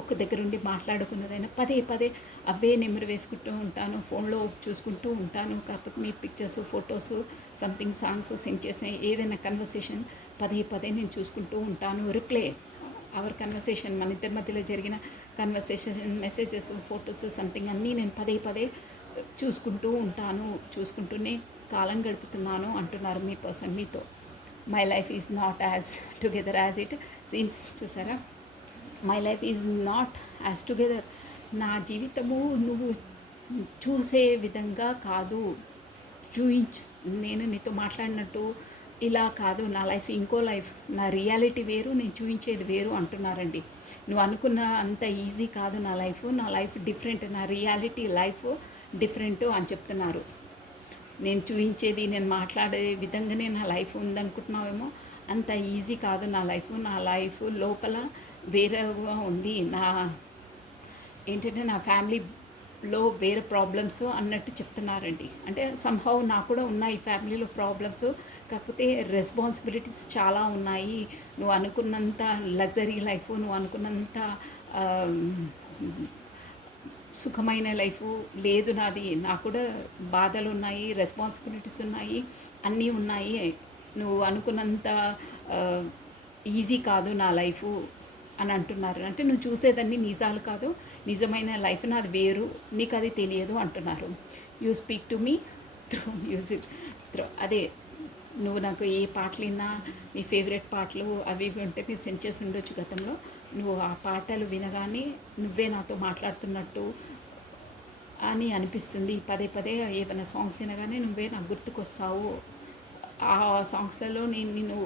ఒక దగ్గర ఉండి మాట్లాడుకున్నదైనా పదే పదే అవే నెంబర్ వేసుకుంటూ ఉంటాను, ఫోన్లో చూసుకుంటూ ఉంటాను. కాకపోతే మీ pictures, photos, something songs send చేసిన ఏదైనా కన్వర్సేషన్ పదే పదే నేను చూసుకుంటూ ఉంటాను. రిప్లై అవర్ కన్వర్సేషన్, మన ఇద్దరి మధ్యలో జరిగిన కన్వర్సేషన్, మెసేజెస్, ఫొటోస్, సంథింగ్ అన్నీ నేను పదే పదే చూసుకుంటూ ఉంటాను, చూసుకుంటూనే కాలం గడుపుతున్నాను అంటున్నారు మీ పర్సన్ మీతో. My life is not as together as it seems. చూసారా, my life is not as together. నా జీవితము నువ్వు చూసే విధంగా కాదు, నేను నీతో మాట్లాడినట్టు ఇలా కాదు. నా లైఫ్ ఇంకో లైఫ్, నా రియాలిటీ వేరు, నేను చూపించేది వేరు అంటున్నారండి. నువ్వు అనుకున్న అంత ఈజీ కాదు నా లైఫ్ డిఫరెంట్, నా రియాలిటీ లైఫ్ డిఫరెంట్ అని చెప్తున్నారు. నేను చూపించేది, నేను మాట్లాడే విధంగానే నా లైఫ్ ఉందనుకుంటున్నావేమో, అంత ఈజీ కాదు నా లైఫ్ లోపల వేరేగా ఉంది. ఏంటంటే నా ఫ్యామిలీలో వేరే ప్రాబ్లమ్స్ అన్నట్టు చెప్తున్నారండి. అంటే సంహౌ నాకు కూడా ఉన్నాయి ఫ్యామిలీలో ప్రాబ్లమ్స్, కాకపోతే రెస్పాన్సిబిలిటీస్ చాలా ఉన్నాయి. నువ్వు అనుకున్నంత లగ్జరీ లైఫ్, నువ్వు అనుకున్నంత సుఖమైన లైఫ్ లేదు నాది. నాకు కూడా బాధలు ఉన్నాయి, రెస్పాన్సిబిలిటీస్ ఉన్నాయి, అన్నీ ఉన్నాయి. నువ్వు అనుకున్నంత ఈజీ కాదు నా లైఫ్ అని అంటున్నారు. అంటే నువ్వు చూసేదాన్ని నిజాలు కాదు, నిజమైన లైఫ్ నాది వేరు, నీకు అది తెలియదు అంటున్నారు. You speak to me through music. అదే నువ్వు నాకు ఏ పాటలు విన్నా, మీ ఫేవరెట్ పాటలు అవి ఇవి ఉంటే మీరు సెండ్ చేసి ఉండొచ్చు గతంలో. నువ్వు ఆ పాటలు వినగానే నువ్వే నాతో మాట్లాడుతున్నట్టు అని అనిపిస్తుంది. పదే పదే ఏమైనా సాంగ్స్ వినగానే నువ్వే నాకు గుర్తుకొస్తావు. ఆ సాంగ్స్లలో నేను నిన్ను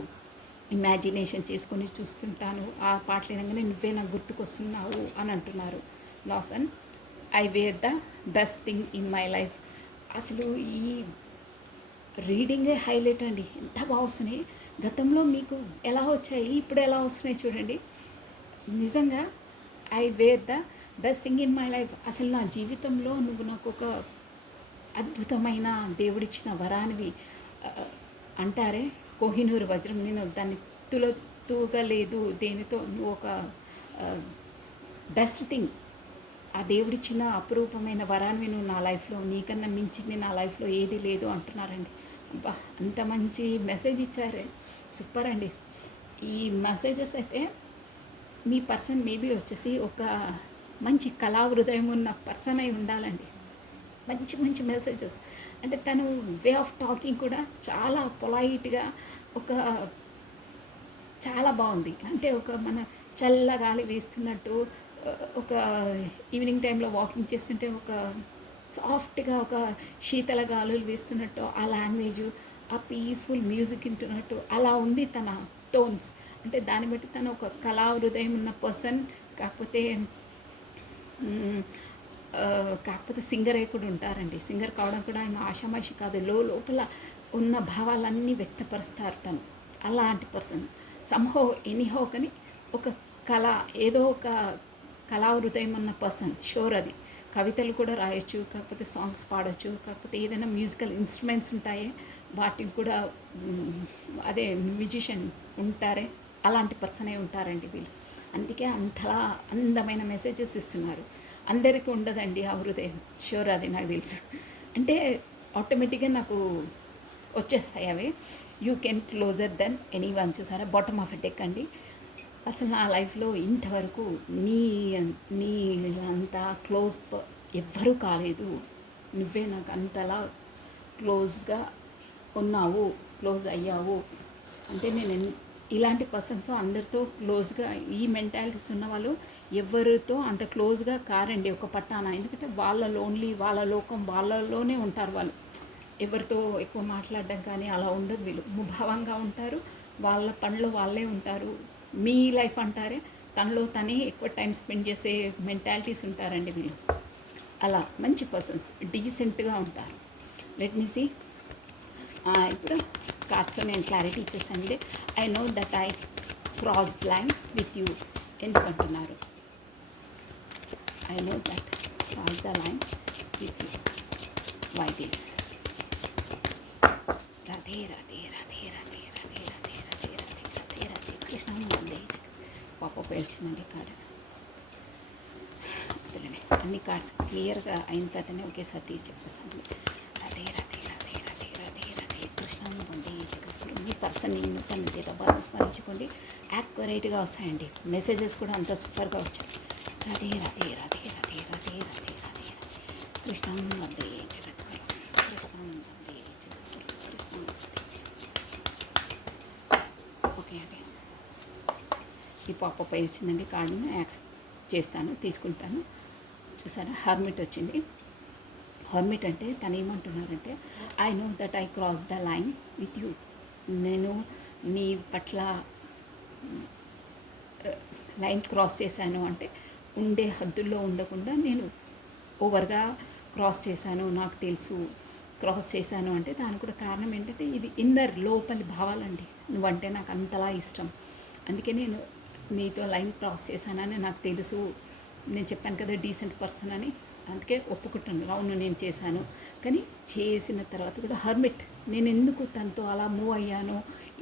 ఇమాజినేషన్ చేసుకొని చూస్తుంటాను. ఆ పాటలు వినగానే నువ్వే నాకు గుర్తుకొస్తున్నావు అని అంటున్నారు. Last one, I wear the best thing in my life. అసలు ఈ రీడింగే హైలైట్ అండి. ఎంత బాగా వస్తున్నాయి, గతంలో మీకు ఎలా వచ్చాయి, ఇప్పుడు ఎలా వస్తున్నాయి చూడండి. నిజంగా I wear the best thing in my life. అసలు నా జీవితంలో నువ్వు నాకు ఒక అద్భుతమైన దేవుడిచ్చిన వరానివి అంటారే, కోహినూరు వజ్రం. నేను దాన్ని తూగలేదు దేనితో. నువ్వు ఒక బెస్ట్ థింగ్, ఆ దేవుడిచ్చిన అపురూపమైన వరాన్ని నువ్వు నా లైఫ్లో, నీకన్నా మించింది నా లైఫ్లో ఏది లేదు అంటున్నారండి. అబ్బా, అంత మంచి మెసేజ్ ఇచ్చారే, సూపర్ అండి. ఈ మెసేజెస్ అయితే మీ పర్సన్ మేబీ వచ్చేసి ఒక మంచి కళా హృదయం ఉన్న పర్సన్ అయి ఉండాలండి. మంచి మంచి మెసేజెస్, అంటే తను వే ఆఫ్ టాకింగ్ కూడా చాలా పొలైట్గా, ఒక చాలా బాగుంది. అంటే ఒక మన చల్లగాలి వేస్తున్నట్టు, ఒక ఈవినింగ్ టైంలో వాకింగ్ చేస్తుంటే ఒక సాఫ్ట్గా ఒక శీతల గాలులు వేస్తున్నట్టు ఆ లాంగ్వేజు, ఆ పీస్ఫుల్ మ్యూజిక్ వింటున్నట్టు అలా ఉంది తన టోన్స్. అంటే దాన్ని బట్టి తను ఒక కళా హృదయం ఉన్న పర్సన్. కాకపోతే సింగర్ అయి కూడా ఉంటారండి. సింగర్ కావడం కూడా ఆయన ఆషామాషి కాదు, లోపల ఉన్న భావాలన్నీ వ్యక్తపరుస్తారు తను. అలాంటి పర్సన్ సంహో ఎనీహో, కానీ ఒక కళ, ఏదో ఒక కళా హృదయం ఉన్న పర్సన్ షోర్. అది కవితలు కూడా రాయొచ్చు, కాకపోతే సాంగ్స్ పాడొచ్చు, కాకపోతే ఏదైనా మ్యూజికల్ ఇన్స్ట్రుమెంట్స్ ఉంటాయి వాటికి కూడా అదే మ్యూజిషియన్ ఉంటారే, అలాంటి పర్సనే ఉంటారండి వీళ్ళు. అందుకే అంతలా అందమైన మెసేజెస్ ఇస్తున్నారు. అందరికీ ఉండదండి ఆ హృదయం, షూర్, అది నాకు తెలుసు. అంటే ఆటోమేటిక్గా నాకు వచ్చేస్తాయి అవి. You can closer than anyone. చూసారా, బాటమ్ ఆఫ్ ఎట్ అండి. అసలు నా లైఫ్లో ఇంతవరకు నీ నీ అంత క్లోజ్ ఎవ్వరూ కాలేదు. నువ్వే నాకు అంతలా క్లోజ్గా ఉన్నావు, క్లోజ్ అయ్యావు అంటే నేను ఇలాంటి పర్సన్స్ అందరితో క్లోజ్గా, ఈ మెంటాలిటీస్ ఉన్న వాళ్ళు ఎవరితో అంత క్లోజ్గా కారండి ఒక పట్టాన. ఎందుకంటే వాళ్ళ లోన్లీ, వాళ్ళ లోకం వాళ్ళలోనే ఉంటారు వాళ్ళు. ఎవరితో ఎక్కువ మాట్లాడడం కానీ అలా ఉండదు. వీళ్ళు ముభావంగా ఉంటారు, వాళ్ళ పనిలో వాళ్ళే ఉంటారు. మీ లైఫ్ అంటారే, తనలో తనే ఎక్కువ టైం స్పెండ్ చేసే మెంటాలిటీస్ ఉంటారండి వీళ్ళు. అలా మంచి పర్సన్స్, డీసెంట్గా ఉంటారు. Let me see. ఇప్పుడు కార్డ్స్లో నేను క్లారిటీ ఇచ్చేసానండి. I know that I crossed line with you. ఎందుకంటున్నారు? I know that cross the line with you. Why this? Radhe Radhe Radhe Radhe Radhe Radhe Radhe Radhe Radhe Radhe Krishna వందే. పాప వచ్చిందండి కార్డు. వద్దులేండి, అన్ని కార్డ్స్ క్లియర్గా అయిన తర్వాతనే ఒకేసారి తీసి చెప్పేస్తాను. రాధే రాధే రాధే రాధే రాధే రాధే కృష్ణ వందే. మీ పర్సన్ తన డేటాబార్ని స్మరించుకోండి. యాక్యురేట్గా వస్తాయండి. మెసేజెస్ కూడా అంత సూపర్గా వచ్చాయి. రాధే రాధే రాధే రాధే రాధే రాధే రాధే కృష్ణ వందే జగద్గురు. కృష్ణ వందే జగద్గురు. కృష్ణ. ఓకే అండి, ఈ పాపపై వచ్చిందండి. కార్డును యాక్సెప్ట్ చేస్తాను, తీసుకుంటాను. చూసారా, హర్మిట్ వచ్చింది. హర్మిట్ అంటే తను ఏమంటున్నారంటే, I know that I cross the line with you. నేను నీ పట్ల లైన్ క్రాస్ చేశాను అంటే ఉండే హద్దుల్లో ఉండకుండా నేను ఓవర్గా క్రాస్ చేశాను, నాకు తెలుసు. క్రాస్ చేశాను అంటే దానికి కూడా కారణం ఏంటంటే ఇది ఇన్నర్ లోపలి భావాలండి. నువ్వంటే నాకు అంతలా ఇష్టం, అందుకే నేను మీతో లైన్ క్రాస్ చేశానని నాకు తెలుసు. నేను చెప్పాను కదా డీసెంట్ పర్సన్ అని, అందుకే ఒప్పుకుంటున్నాను. అవును నేను చేశాను, కానీ చేసిన తర్వాత కూడా హర్మిట్ నేను ఎందుకు తనతో అలా మూవ్ అయ్యాను,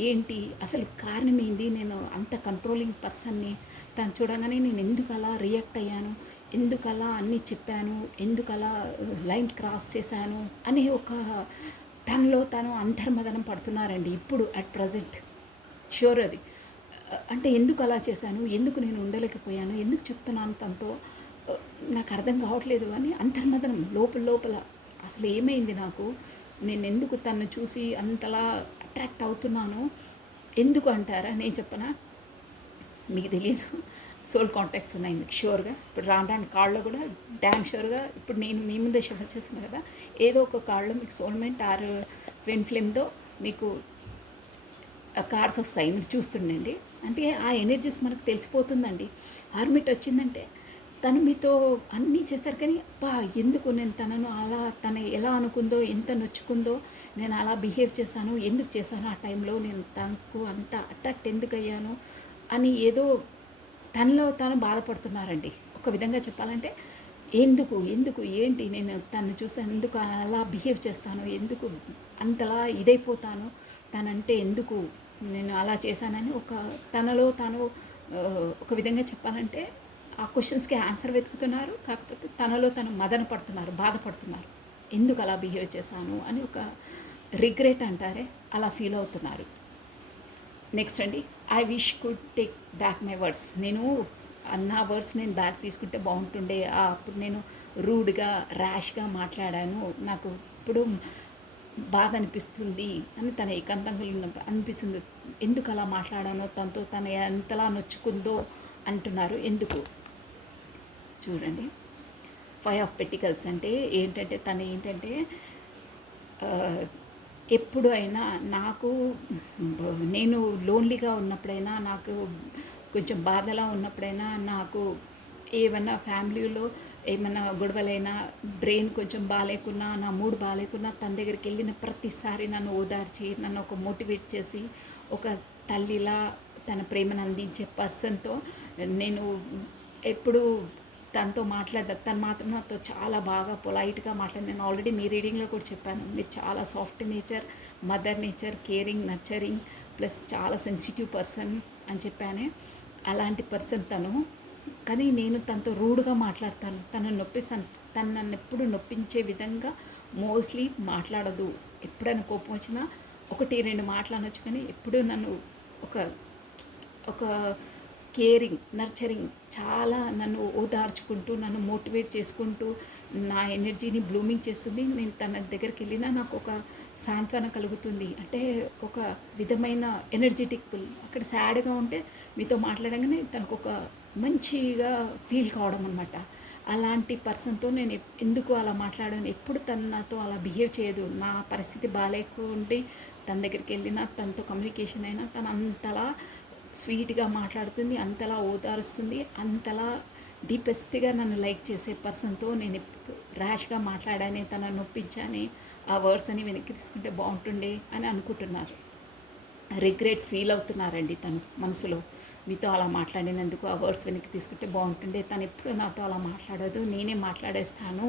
ఏంటి అసలు కారణం ఏంది, నేను అంత కంట్రోలింగ్ పర్సన్ని, తను చూడగానే నేను ఎందుకు అలా రియాక్ట్ అయ్యాను, ఎందుకు అలా అన్నీ చెప్పాను, ఎందుకు అలా లైన్ క్రాస్ చేశాను అనే ఒక తనలో తను అంతర్మదనం పడుతున్నారండి ఇప్పుడు అట్ ప్రజెంట్. షూర్ అది అంటే ఎందుకు అలా చేశాను, ఎందుకు నేను ఉండలేకపోయాను, ఎందుకు చెప్తున్నాను తనతో, నాకు అర్థం కావట్లేదు అని అంతర్మదనం లోపల అసలు ఏమైంది నాకు, నేను ఎందుకు తను చూసి అంతలా అట్రాక్ట్ అవుతున్నాను, ఎందుకు అంటారా? నేను చెప్పనా, మీకు తెలియదు. సోల్ కాంటాక్ట్స్ ఉన్నాయి మీకు షూర్గా. ఇప్పుడు రాను కాళ్ళలో కూడా డ్యామ్ షూర్గా ఇప్పుడు నేను మీ ముందే షఫర్ చేస్తున్నాను కదా, ఏదో ఒక కాళ్ళలో మీకు సోల్మెంట్ ఆర్ ట్విన్ ఫ్లేమ్తో మీకు కార్డ్స్ వస్తాయి, మీరు చూస్తుండండి. అంటే ఆ ఎనర్జీస్ మనకు తెలిసిపోతుందండి. హర్మిట్ వచ్చిందంటే తను మీతో అన్నీ చేస్తారు, కానీ అబ్బా ఎందుకు నేను తనను అలా, తను ఎలా అనుకుందో, ఎంత నొచ్చుకుందో, నేను అలా బిహేవ్ చేశాను, ఎందుకు చేశాను ఆ టైంలో, నేను తనకు అంత అట్రాక్ట్ ఎందుకు అయ్యాను అని ఏదో తనలో తను బాధపడుతున్నారండి. ఒక విధంగా చెప్పాలంటే ఎందుకు ఏంటి నేను తను చూసి ఎందుకు అలా బిహేవ్ చేస్తాను, ఎందుకు అంతలా ఇదైపోతాను, తనంటే ఎందుకు నేను అలా చేశానని ఒక తనలో తాను ఒక విధంగా చెప్పాలంటే ఆ క్వశ్చన్స్కి ఆన్సర్ వెతుకుతున్నారు. కాకపోతే తనలో తను మదన పడుతున్నారు, బాధపడుతున్నారు, ఎందుకు అలా బిహేవ్ చేశాను అని ఒక రిగ్రెట్ అంటారే, అలా ఫీల్ అవుతున్నారు. నెక్స్ట్ అండి, I wish could take back my words. నేను నా వర్డ్స్ నేను బ్యాక్ తీసుకుంటే బాగుంటుండే, అప్పుడు నేను రూడ్గా ర్యాష్గా మాట్లాడాను, నాకు ఇప్పుడు బాధ అనిపిస్తుంది అని తన ఏకాంతంగా ఉన్నప్పుడు అనిపిస్తుంది, ఎందుకు అలా మాట్లాడానో, తనతో తన ఎంతలా నొచ్చుకుందో అంటున్నారు. ఎందుకు చూడండి, 5 ఆఫ్ పెటికల్స్ అంటే ఏంటంటే తను ఏంటంటే ఎప్పుడు అయినా నాకు, నేను లోన్లీగా ఉన్నప్పుడైనా, నాకు కొంచెం బాధలా ఉన్నప్పుడైనా, నాకు ఏమన్నా ఫ్యామిలీలో ఏమన్నా గొడవలైనా, బ్రెయిన్ కొంచెం బాగాలేకున్నా, నా మూడ్ బాగాలేకున్నా, తన దగ్గరికి వెళ్ళిన ప్రతిసారి నన్ను ఓదార్చి, నన్ను ఒక మోటివేట్ చేసి, ఒక తల్లిలా తన ప్రేమను అందించే పర్సన్తో నేను ఎప్పుడు తనతో తను మాత్రం నాతో చాలా బాగా పొలైట్గా మాట్లాడి, నేను ఆల్రెడీ మీ రీడింగ్లో కూడా చెప్పాను, మీరు చాలా soft nature, mother nature, caring, nurturing, plus చాలా సెన్సిటివ్ పర్సన్ అని చెప్పానే. అలాంటి పర్సన్ తను, కానీ నేను తనతో రూడ్గా మాట్లాడతాను, తనను నొప్పిస్తాను. తను నన్ను ఎప్పుడు నొప్పించే విధంగా మోస్ట్లీ మాట్లాడదు. ఎప్పుడైనా కోపం వచ్చినా 1, 2 మాటలు అనొచ్చు, కానీ ఎప్పుడూ నన్ను ఒక ఒక కేరింగ్, నర్చరింగ్, చాలా నన్ను ఓదార్చుకుంటూ, నన్ను మోటివేట్ చేసుకుంటూ, నా ఎనర్జీని బ్లూమింగ్ చేస్తుంది. నేను తన దగ్గరికి వెళ్ళినా నాకు ఒక సాంత్వన కలుగుతుంది. అంటే ఒక విధమైన ఎనర్జెటిక్ పుల్. అక్కడ సాడ్గా ఉంటే మీతో మాట్లాడగానే తనకు ఒక మంచిగా ఫీల్ కావడం అనమాట. అలాంటి పర్సన్తో నేను ఎందుకు అలా మాట్లాడాను, ఎప్పుడు తను నాతో అలా బిహేవ్ చేయదు. నా పరిస్థితి బాగాలేకుండి తన దగ్గరికి వెళ్ళినా, తనతో కమ్యూనికేషన్ అయినా తను అంతలా స్వీట్గా మాట్లాడుతుంది, అంతలా ఓదారుస్తుంది, అంతలా డీపెస్ట్గా నన్ను లైక్ చేసే పర్సన్తో నేను ఎప్పుడు ర్యాష్గా మాట్లాడానే, తనను నొప్పించానే, ఆ వర్డ్స్ అని వెనక్కి తీసుకుంటే బాగుంటుండే అని అనుకుంటున్నారు. రిగ్రెట్ ఫీల్ అవుతున్నారండి తను మనసులో. మీతో అలా మాట్లాడినందుకు ఆ వర్డ్స్ వెనక్కి తీసుకుంటే బాగుంటుండే, తను ఎప్పుడు నాతో అలా మాట్లాడదు, నేనే మాట్లాడేస్తాను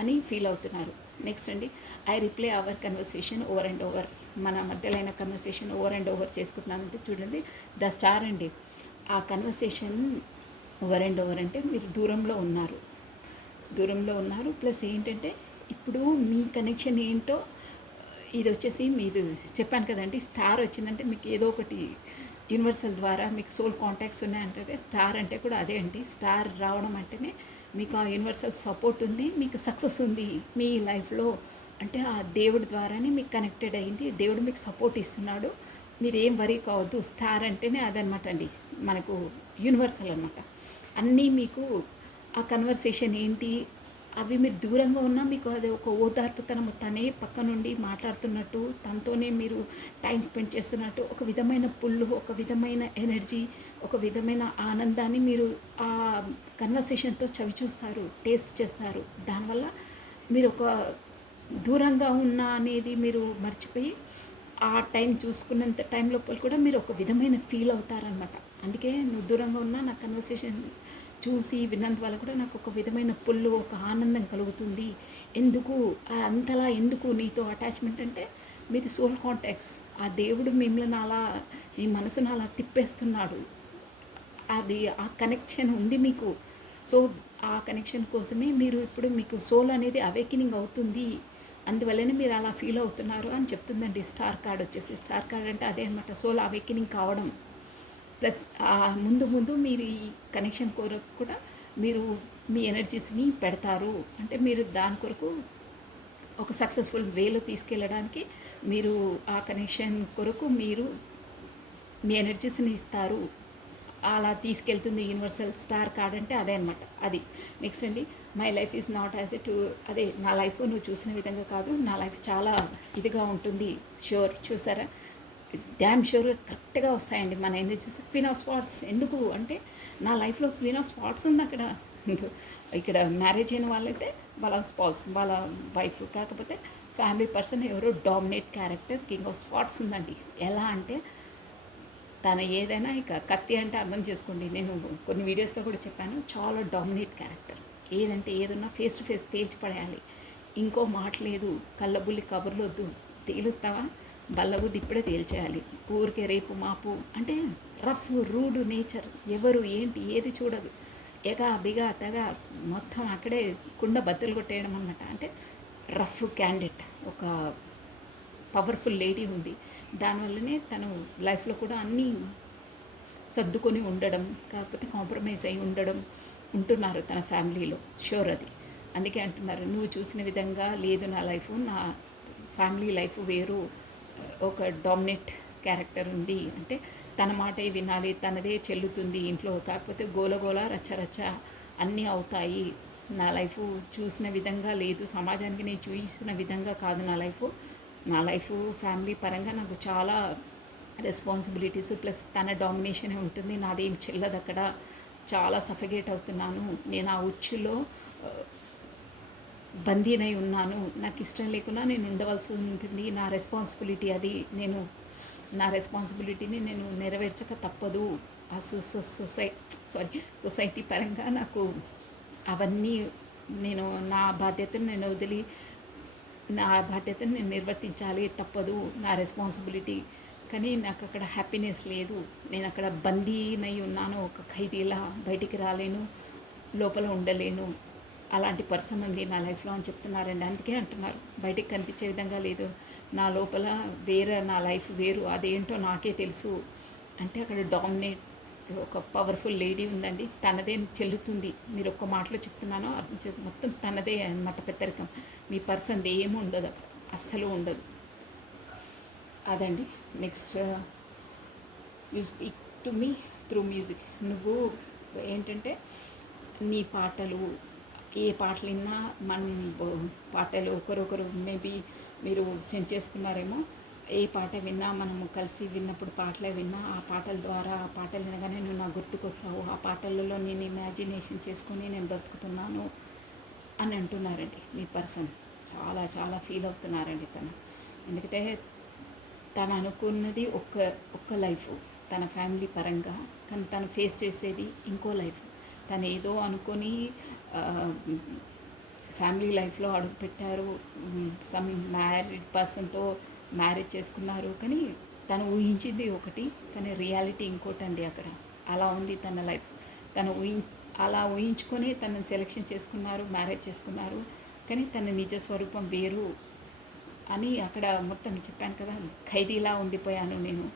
అని ఫీల్ అవుతున్నారు. నెక్స్ట్ అండి, I reply our conversation over and over. మన మధ్యలో అయిన కన్వర్సేషన్ ఓవర్ అండ్ ఓవర్ చేసుకుంటున్నానంటే చూడండి, ద స్టార్ అండి. ఆ కన్వర్సేషన్ ఓవర్ అండ్ ఓవర్ అంటే మీరు దూరంలో ఉన్నారు. ప్లస్ ఏంటంటే ఇప్పుడు మీ కనెక్షన్ ఏంటో ఇది వచ్చేసి మీరు చెప్పాను కదండి, స్టార్ వచ్చిందంటే మీకు ఏదో ఒకటి యూనివర్సల్ ద్వారా మీకు సోల్ కాంటాక్ట్స్ ఉన్నాయంటే, స్టార్ అంటే కూడా అదే అండి. స్టార్ రావడం అంటేనే మీకు ఆ యూనివర్సల్ సపోర్ట్ ఉంది, మీకు సక్సెస్ ఉంది మీ లైఫ్లో. అంటే ఆ దేవుడి ద్వారానే మీకు కనెక్టెడ్ అయింది, దేవుడు మీకు సపోర్ట్ ఇస్తున్నాడు. మీరు ఏం వరీ కావద్దు. స్టార్ అంటేనే అదనమాట అండి, మనకు యూనివర్సల్ అనమాట. అన్నీ మీకు ఆ కన్వర్సేషన్ ఏంటి, అవి మీరు దూరంగా ఉన్నా మీకు అది ఒక ఓదార్పుతనము, తనే పక్క నుండి మాట్లాడుతున్నట్టు, తనతోనే మీరు టైం స్పెండ్ చేస్తున్నట్టు, ఒక విధమైన పుల్లు, ఒక విధమైన ఎనర్జీ, ఒక విధమైన ఆనందాన్ని మీరు ఆ కన్వర్సేషన్తో చవి చూస్తారు, టేస్ట్ చేస్తారు. దానివల్ల మీరు ఒక దూరంగా ఉన్న అనేది మీరు మర్చిపోయి ఆ టైం చూసుకున్నంత టైం లోపల కూడా మీరు ఒక విధమైన ఫీల్ అవుతారనమాట. అందుకే నువ్వు దూరంగా ఉన్నా నా కన్వర్సేషన్ చూసి విన్నంత వల్ల కూడా నాకు ఒక విధమైన పుల్లు, ఒక ఆనందం కలుగుతుంది. ఎందుకు అంతలా ఎందుకు నీతో అటాచ్మెంట్ అంటే, మీది సోల్ కాంటాక్ట్స్. ఆ దేవుడు మిమ్మల్ని అలా, మీ మనసును అలా తిప్పేస్తున్నాడు. అది ఆ కనెక్షన్ ఉంది మీకు. సో ఆ కనెక్షన్ కోసమే మీరు ఇప్పుడు మీకు సోల్ అనేది అవేకినింగ్ అవుతుంది, అందువల్లనే మీరు అలా ఫీల్ అవుతున్నారు అని చెప్తుందండి స్టార్ కార్డ్ వచ్చేసి. స్టార్ కార్డ్ అంటే అదే అనమాట, సోల్ అవేకినింగ్ కావడం. ప్లస్ ముందు ముందు మీరు ఈ కనెక్షన్ కొరకు కూడా మీరు మీ ఎనర్జీస్ని పెడతారు. అంటే మీరు దాని కొరకు ఒక సక్సెస్ఫుల్ వేలో తీసుకెళ్ళడానికి మీరు ఆ కనెక్షన్ కొరకు మీరు మీ ఎనర్జీస్ని ఇస్తారు. అలా తీసుకెళ్తుంది యూనివర్సల్. స్టార్ కార్డ్ అంటే అదే అనమాట. అది నెక్స్ట్ అండి, my life is not as A to. అదే నా లైఫ్ నువ్వు చూసిన విధంగా కాదు, నా లైఫ్ చాలా ఇదిగా ఉంటుంది. ష్యూర్, చూసారా, డ్యామ్ ష్యూర్ కరెక్ట్గా వస్తాయండి మన ఎనర్జీస్. క్వీన్ ఆఫ్ స్పాట్స్ ఎందుకు అంటే, నా లైఫ్లో క్వీన్ ఆఫ్ స్పాట్స్ ఉంది అక్కడ. ఇక్కడ మ్యారేజ్ అయిన వాళ్ళైతే వాళ్ళ స్పౌస్, వాళ్ళ వైఫ్, కాకపోతే ఫ్యామిలీ పర్సన్ ఎవరో dominate character king of spots ఉందండి. ఎలా అంటే తను ఏదైనా ఇక కత్తి అంటే అర్థం చేసుకోండి. నేను కొన్ని వీడియోస్లో కూడా చెప్పాను, చాలా డామినేట్ క్యారెక్టర్. ఏదంటే ఏదన్నా ఫేస్ టు ఫేస్ తేల్చి పడేయాలి. ఇంకో మాట లేదు, కళ్ళబుల్లి కబుర్లొద్దు. తేలుస్తావా, బల్లగుద్ది ఇప్పుడే తేల్చేయాలి. ఊరికే రేపు మాపు అంటే రఫ్ రూడ్ నేచర్. ఎవరు ఏంటి ఏది చూడదు, ఎగా బిగా తెగ మొత్తం అక్కడే కుండ బద్దలు కొట్టేయడం అనమాట. అంటే రఫ్ క్యాండిడేట్, ఒక పవర్ఫుల్ లేడీ ఉంది. దానివల్లనే తను లైఫ్లో కూడా అన్నీ సర్దుకొని ఉండడం, కాకపోతే కాంప్రమైజ్ అయి ఉంటున్నారు తన ఫ్యామిలీలో. షూర్ అది. అందుకే అంటున్నారు, నువ్వు చూసిన విధంగా లేదు నా లైఫ్, నా ఫ్యామిలీ లైఫ్ వేరు. ఒక డామినేట్ క్యారెక్టర్ ఉంది అంటే తన మాటే వినాలి, తనదే చెల్లుతుంది ఇంట్లో. కాకపోతే గోలగోల రచ్చరచ్చ అన్నీ అవుతాయి. నా లైఫ్ చూసిన విధంగా లేదు, సమాజానికి నేను చూసిన విధంగా కాదు నా లైఫ్ ఫ్యామిలీ పరంగా నాకు చాలా రెస్పాన్సిబిలిటీస్ ప్లస్ తన డామినేషనే ఉంటుంది. నాదేం చెల్లదు అక్కడ. చాలా సఫికేట్ అవుతున్నాను నేను, ఆ ఉచ్చులో బందీనై ఉన్నాను. నాకు ఇష్టం లేకున్నా నేను ఉండవలసి ఉంటుంది. నా రెస్పాన్సిబిలిటీ అది. నా రెస్పాన్సిబిలిటీని నేను నెరవేర్చక తప్పదు. ఆ సొసైటీ పరంగా నాకు అవన్నీ నేను నా బాధ్యతను నేను నిర్వర్తించాలి, తప్పదు, నా రెస్పాన్సిబిలిటీ. కానీ నాకు అక్కడ హ్యాపీనెస్ లేదు. నేను అక్కడ బందీనై ఉన్నాను, ఒక ఖైదీలా బయటికి రాలేను, లోపల ఉండలేను. అలాంటి పర్సన్ ఉంది నా లైఫ్లో అని చెప్తున్నారండి. అందుకే అంటున్నారు బయటికి కనిపించే విధంగా లేదు, నా లోపల వేరే, నా లైఫ్ వేరు, అదేంటో నాకే తెలుసు అంటే అక్కడ డామినేట్ ఒక పవర్ఫుల్ లేడీ ఉందండి. తనదే చెల్లుతుంది. మీరు ఒక్క మాటలో చెప్తున్నానో అర్థం చేసి మొత్తం తనదే అన్నమాట పెత్తరికం. మీ పర్సన్ది ఏమి ఉండదు అక్కడ, అస్సలు ఉండదు. అదండి. Next, you speak to me through music. నువ్వు ఏంటంటే నీ పాటలు, ఏ పాటలు విన్నా మనం పాటలు ఒకరొకరు మేబీ మీరు సెండ్ చేసుకున్నారేమో, ఏ పాట విన్నా మనము కలిసి విన్నప్పుడు పాటలే విన్నా, ఆ పాటల ద్వారా ఆ పాటలు వినగానే నువ్వు నాకు గుర్తుకొస్తావు, ఆ పాటలలో నేను ఇమాజినేషన్ చేసుకొని నేను బ్రతుకుతున్నాను అని అంటున్నారండి. మీ పర్సన్ చాలా చాలా ఫీల్ అవుతున్నారండి తను. ఎందుకంటే తను అనుకున్నది ఒక్క లైఫ్ తన ఫ్యామిలీ పరంగా, కానీ తను ఫేస్ చేసేది ఇంకో లైఫ్. తను ఏదో అనుకొని ఫ్యామిలీ లైఫ్లో అడుగుపెట్టారు, సమ్ మ్యారీడ్ పర్సన్తో మ్యారేజ్ చేసుకున్నారు, కానీ తను ఊహించింది ఒకటి, కానీ రియాలిటీ ఇంకోటి అండి అక్కడ. అలా ఉంది తన లైఫ్. తను అలా ఊహించుకొని తనని సెలెక్షన్ చేసుకున్నారు, మ్యారేజ్ చేసుకున్నారు, కానీ తన నిజ స్వరూపం వేరు అని అక్కడ మొత్తం చెప్పాను కదా, ఖైదీలా ఉండిపోయాను నేను,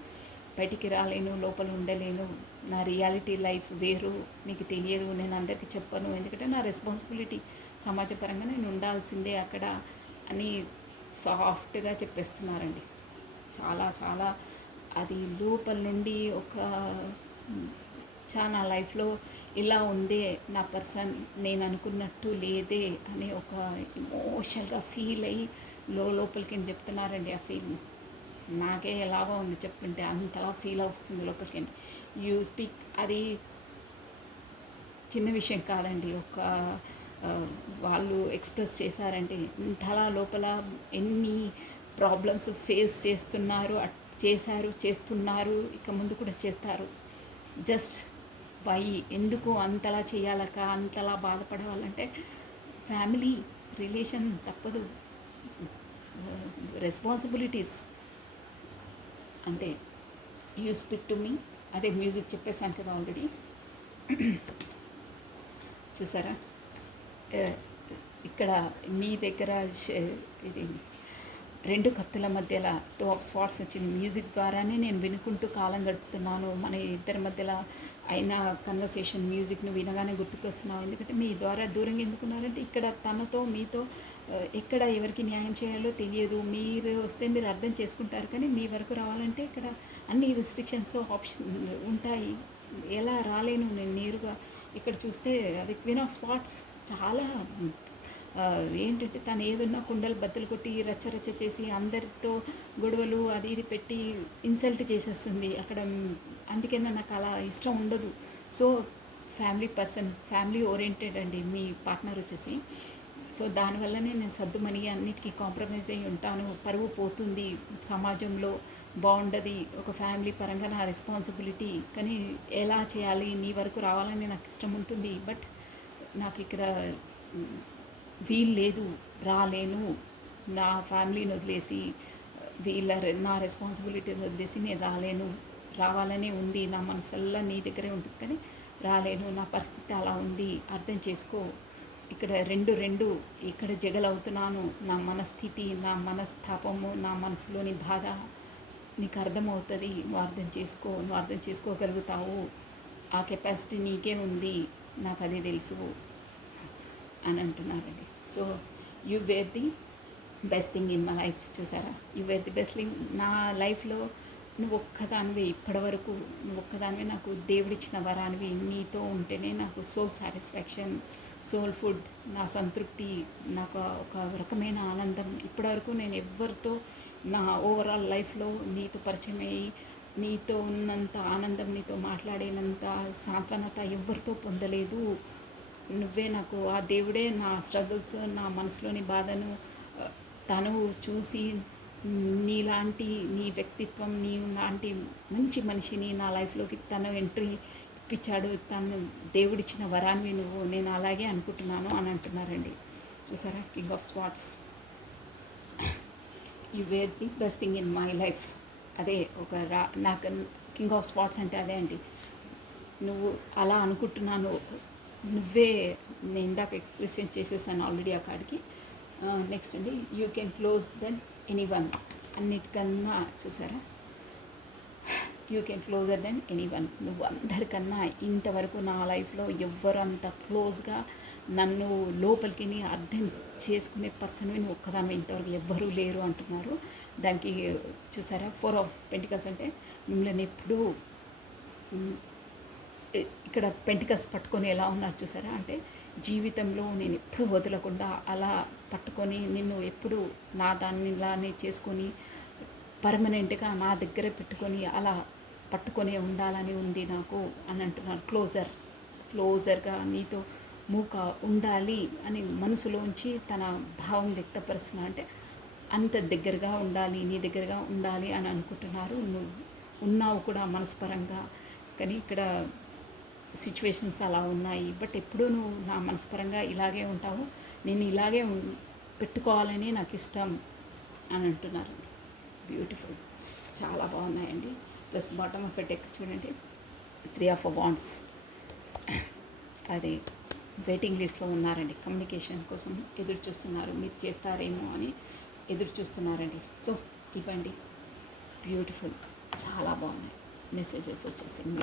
బయటికి రాలేను, లోపల ఉండలేను, నా రియాలిటీ లైఫ్ వేరు, నీకు తెలియదు, నేను అందరికీ చెప్పను, ఎందుకంటే నా రెస్పాన్సిబిలిటీ సమాజపరంగా నేను ఉండాల్సిందే అక్కడ అని సాఫ్ట్గా చెప్పేస్తున్నారండి. చాలా చాలా అది లోపల నుండి ఒక చాలా లైఫ్లో ఇలా ఉందే నా పర్సన్, నేను అనుకున్నట్టు లేదే అని ఒక ఎమోషనల్గా ఫీల్ అయ్యి లోపలికి చెప్తున్నారండి. ఆ ఫీల్ నాకే ఎలాగో ఉంది చెప్తుంటే, అంతలా ఫీల్ వస్తుంది లోపలికి. యూ స్పీక్, అది చిన్న విషయం కాదండి. ఒక వాళ్ళు ఎక్స్ప్రెస్ చేశారంటే ఇంతలా లోపల ఎన్ని ప్రాబ్లమ్స్ ఫేస్ చేస్తున్నారు, చేస్తున్నారు, ఇక ముందు కూడా చేస్తారు. జస్ట్ వై, ఎందుకు అంతలా చేయాలక, అంతలా బాధపడవాలంటే ఫ్యామిలీ రిలేషన్ తప్పదు, రెస్పాన్సిబిలిటీస్ అంతే. యూ స్పీక్ టు మీ, అదే మ్యూజిక్ చెప్పేశాను కదా ఆల్రెడీ. చూసారా ఇక్కడ మీ దగ్గర ఇది 2 కత్తుల మధ్యలో 2 ఆఫ్ స్వాట్స్ వచ్చింది. మ్యూజిక్ ద్వారానే నేను వినుకుంటూ కాలం గడుపుతున్నాను. మన ఇద్దరి మధ్యలో అయిన కన్వర్సేషన్ మ్యూజిక్ను వినగానే గుర్తుకొస్తున్నావు. ఎందుకంటే మీ ద్వారా దూరంగా ఎందుకున్నారంటే ఇక్కడ తనతో మీతో ఎక్కడ ఎవరికి న్యాయం చేయాలో తెలియదు. మీరు వస్తే మీరు అర్థం చేసుకుంటారు, కానీ మీ వరకు రావాలంటే ఇక్కడ అన్ని రిస్ట్రిక్షన్స్ ఆప్షన్ ఉంటాయి. ఎలా రాలేను నేను నేరుగా. ఇక్కడ చూస్తే అది క్వీన్ ఆఫ్ స్పాట్స్ చాలా ఏంటంటే తను ఏదున్నా కుండలు బద్దలు కొట్టి రచ్చ చేసి అందరితో గొడవలు అది ఇది పెట్టి ఇన్సల్ట్ చేసేస్తుంది అక్కడ. అందుకే నాకు అలా ఇష్టం ఉండదు. So family person, family oriented అండి మీ పార్ట్నర్ వచ్చేసి. సో దానివల్లనే నేను సర్దుమని అన్నిటికీ కాంప్రమైజ్ అయ్యి ఉంటాను. పరువు పోతుంది సమాజంలో, బాగుండదు. ఒక ఫ్యామిలీ పరంగా నా రెస్పాన్సిబిలిటీ, కానీ ఎలా చేయాలి, నీ వరకు రావాలని నాకు ఇష్టం ఉంటుంది. బట్ నాకు ఇక్కడ వీలు లేదు, రాలేను, నా ఫ్యామిలీని వదిలేసి నా రెస్పాన్సిబిలిటీని వదిలేసి నేను రాలేను. రావాలనే ఉంది, నా మనసల్లా నీ దగ్గరే ఉంటుంది, కానీ రాలేను, నా పరిస్థితి అలా ఉంది, అర్థం చేసుకో. ఇక్కడ రెండు ఇక్కడ జగలవుతున్నాను. నా మనస్థితి, నా మనస్తాపము, నా మనసులోని బాధ నీకు అర్థమవుతుంది. నువ్వు అర్థం చేసుకోగలుగుతావు. ఆ కెపాసిటీ నీకే ఉంది, నాకు అదే తెలుసు అని అంటున్నారండి. So you were the best thing in my life. చూసారా, you were the best thing నా లైఫ్లో. నువ్వు ఒక్కదానివి, ఇప్పటివరకు నువ్వు ఒక్కదానివి నాకు దేవుడిచ్చిన వరానివి. నీతో ఉంటేనే నాకు సోల్ సాటిస్ఫాక్షన్, సోల్ ఫుడ్, నా సంతృప్తి, నాకు ఒక రకమైన ఆనందం. ఇప్పటివరకు నేను ఎవరితో నా ఓవరాల్ లైఫ్లో నీతో పరిచయం అయ్యి నీతో ఉన్నంత ఆనందం, నీతో మాట్లాడినంత సాంత్వనత ఎవరితో పొందలేదు. నువ్వే నాకు, ఆ దేవుడే నా స్ట్రగుల్స్, నా మనసులోని బాధను తను చూసి నీలాంటి, నీ వ్యక్తిత్వం, నీ లాంటి మంచి మనిషిని నా లైఫ్లోకి తను ఎంట్రీ ఇప్పించాడు. తను దేవుడిచ్చిన వరాన్ని నువ్వు, నేను అలాగే అనుకుంటున్నాను అని అంటున్నారండి. చూసారా, king of swords, you wear the best thing in my life. అదే ఒక నాకు కింగ్ ఆఫ్ స్పాట్స్ అంటే అదే అండి. నువ్వు అలా అనుకుంటున్నాను, నువ్వే, నేను ఇందాక ఎక్స్ప్రెషన్ చేసేసాను ఆల్రెడీ ఆ కాడికి. నెక్స్ట్ అండి, you can close than anyone. అన్నిటికన్నా చూసారా, you can closer than anyone. నువ్వు అందరికన్నా ఇంతవరకు నా లైఫ్లో ఎవ్వరు అంత క్లోజ్గా నన్ను లోపలికి అర్థం చేసుకునే పర్సన్వి నువ్వు ఒక్కదాన్ని, ఇంతవరకు ఎవ్వరూ లేరు అంటున్నారు. దానికి చూసారా, 4 ఆఫ్ పెంటికల్స్ అంటే మిమ్మల్ని ఎప్పుడూ ఇక్కడ పెంటికల్స్ పట్టుకొని ఎలా ఉన్నారు చూసారా, అంటే జీవితంలో నేను ఎప్పుడు వదలకుండా అలా పట్టుకొని నిన్ను ఎప్పుడు నా దానిలానే చేసుకొని పర్మనెంట్గా నా దగ్గర పెట్టుకొని అలా పట్టుకొని ఉండాలని ఉంది నాకు అని అంటున్నారు. క్లోజర్గా నీతో మూక ఉండాలి అని మనసులోంచి తన భావం వ్యక్తపరుస్తున్న, అంటే అంత దగ్గరగా ఉండాలి, నీ దగ్గరగా ఉండాలి అని అనుకుంటున్నారు. నువ్వు ఉన్నావు కూడా మనస్పరంగా, కానీ ఇక్కడ సిచ్యువేషన్స్ అలా ఉన్నాయి. బట్ ఎప్పుడూ నువ్వు నా మనస్పరంగా ఇలాగే ఉంటావు, నేను ఇలాగే పెట్టుకోవాలని నాకు ఇష్టం అని అంటున్నారు. బ్యూటిఫుల్, చాలా బాగున్నాయండి. Plus bottom of a deck చూడండి, 3 ఆఫ్ వాండ్స్. అది వెయిటింగ్ లిస్ట్లో ఉన్నారండి, కమ్యూనికేషన్ కోసం ఎదురు చూస్తున్నారు, మీరు చేస్తారేమో అని ఎదురు చూస్తున్నారండి. సో ఇవ్వండి, బ్యూటిఫుల్, చాలా బాగున్నాయి మెసేజెస్ వచ్చేసి.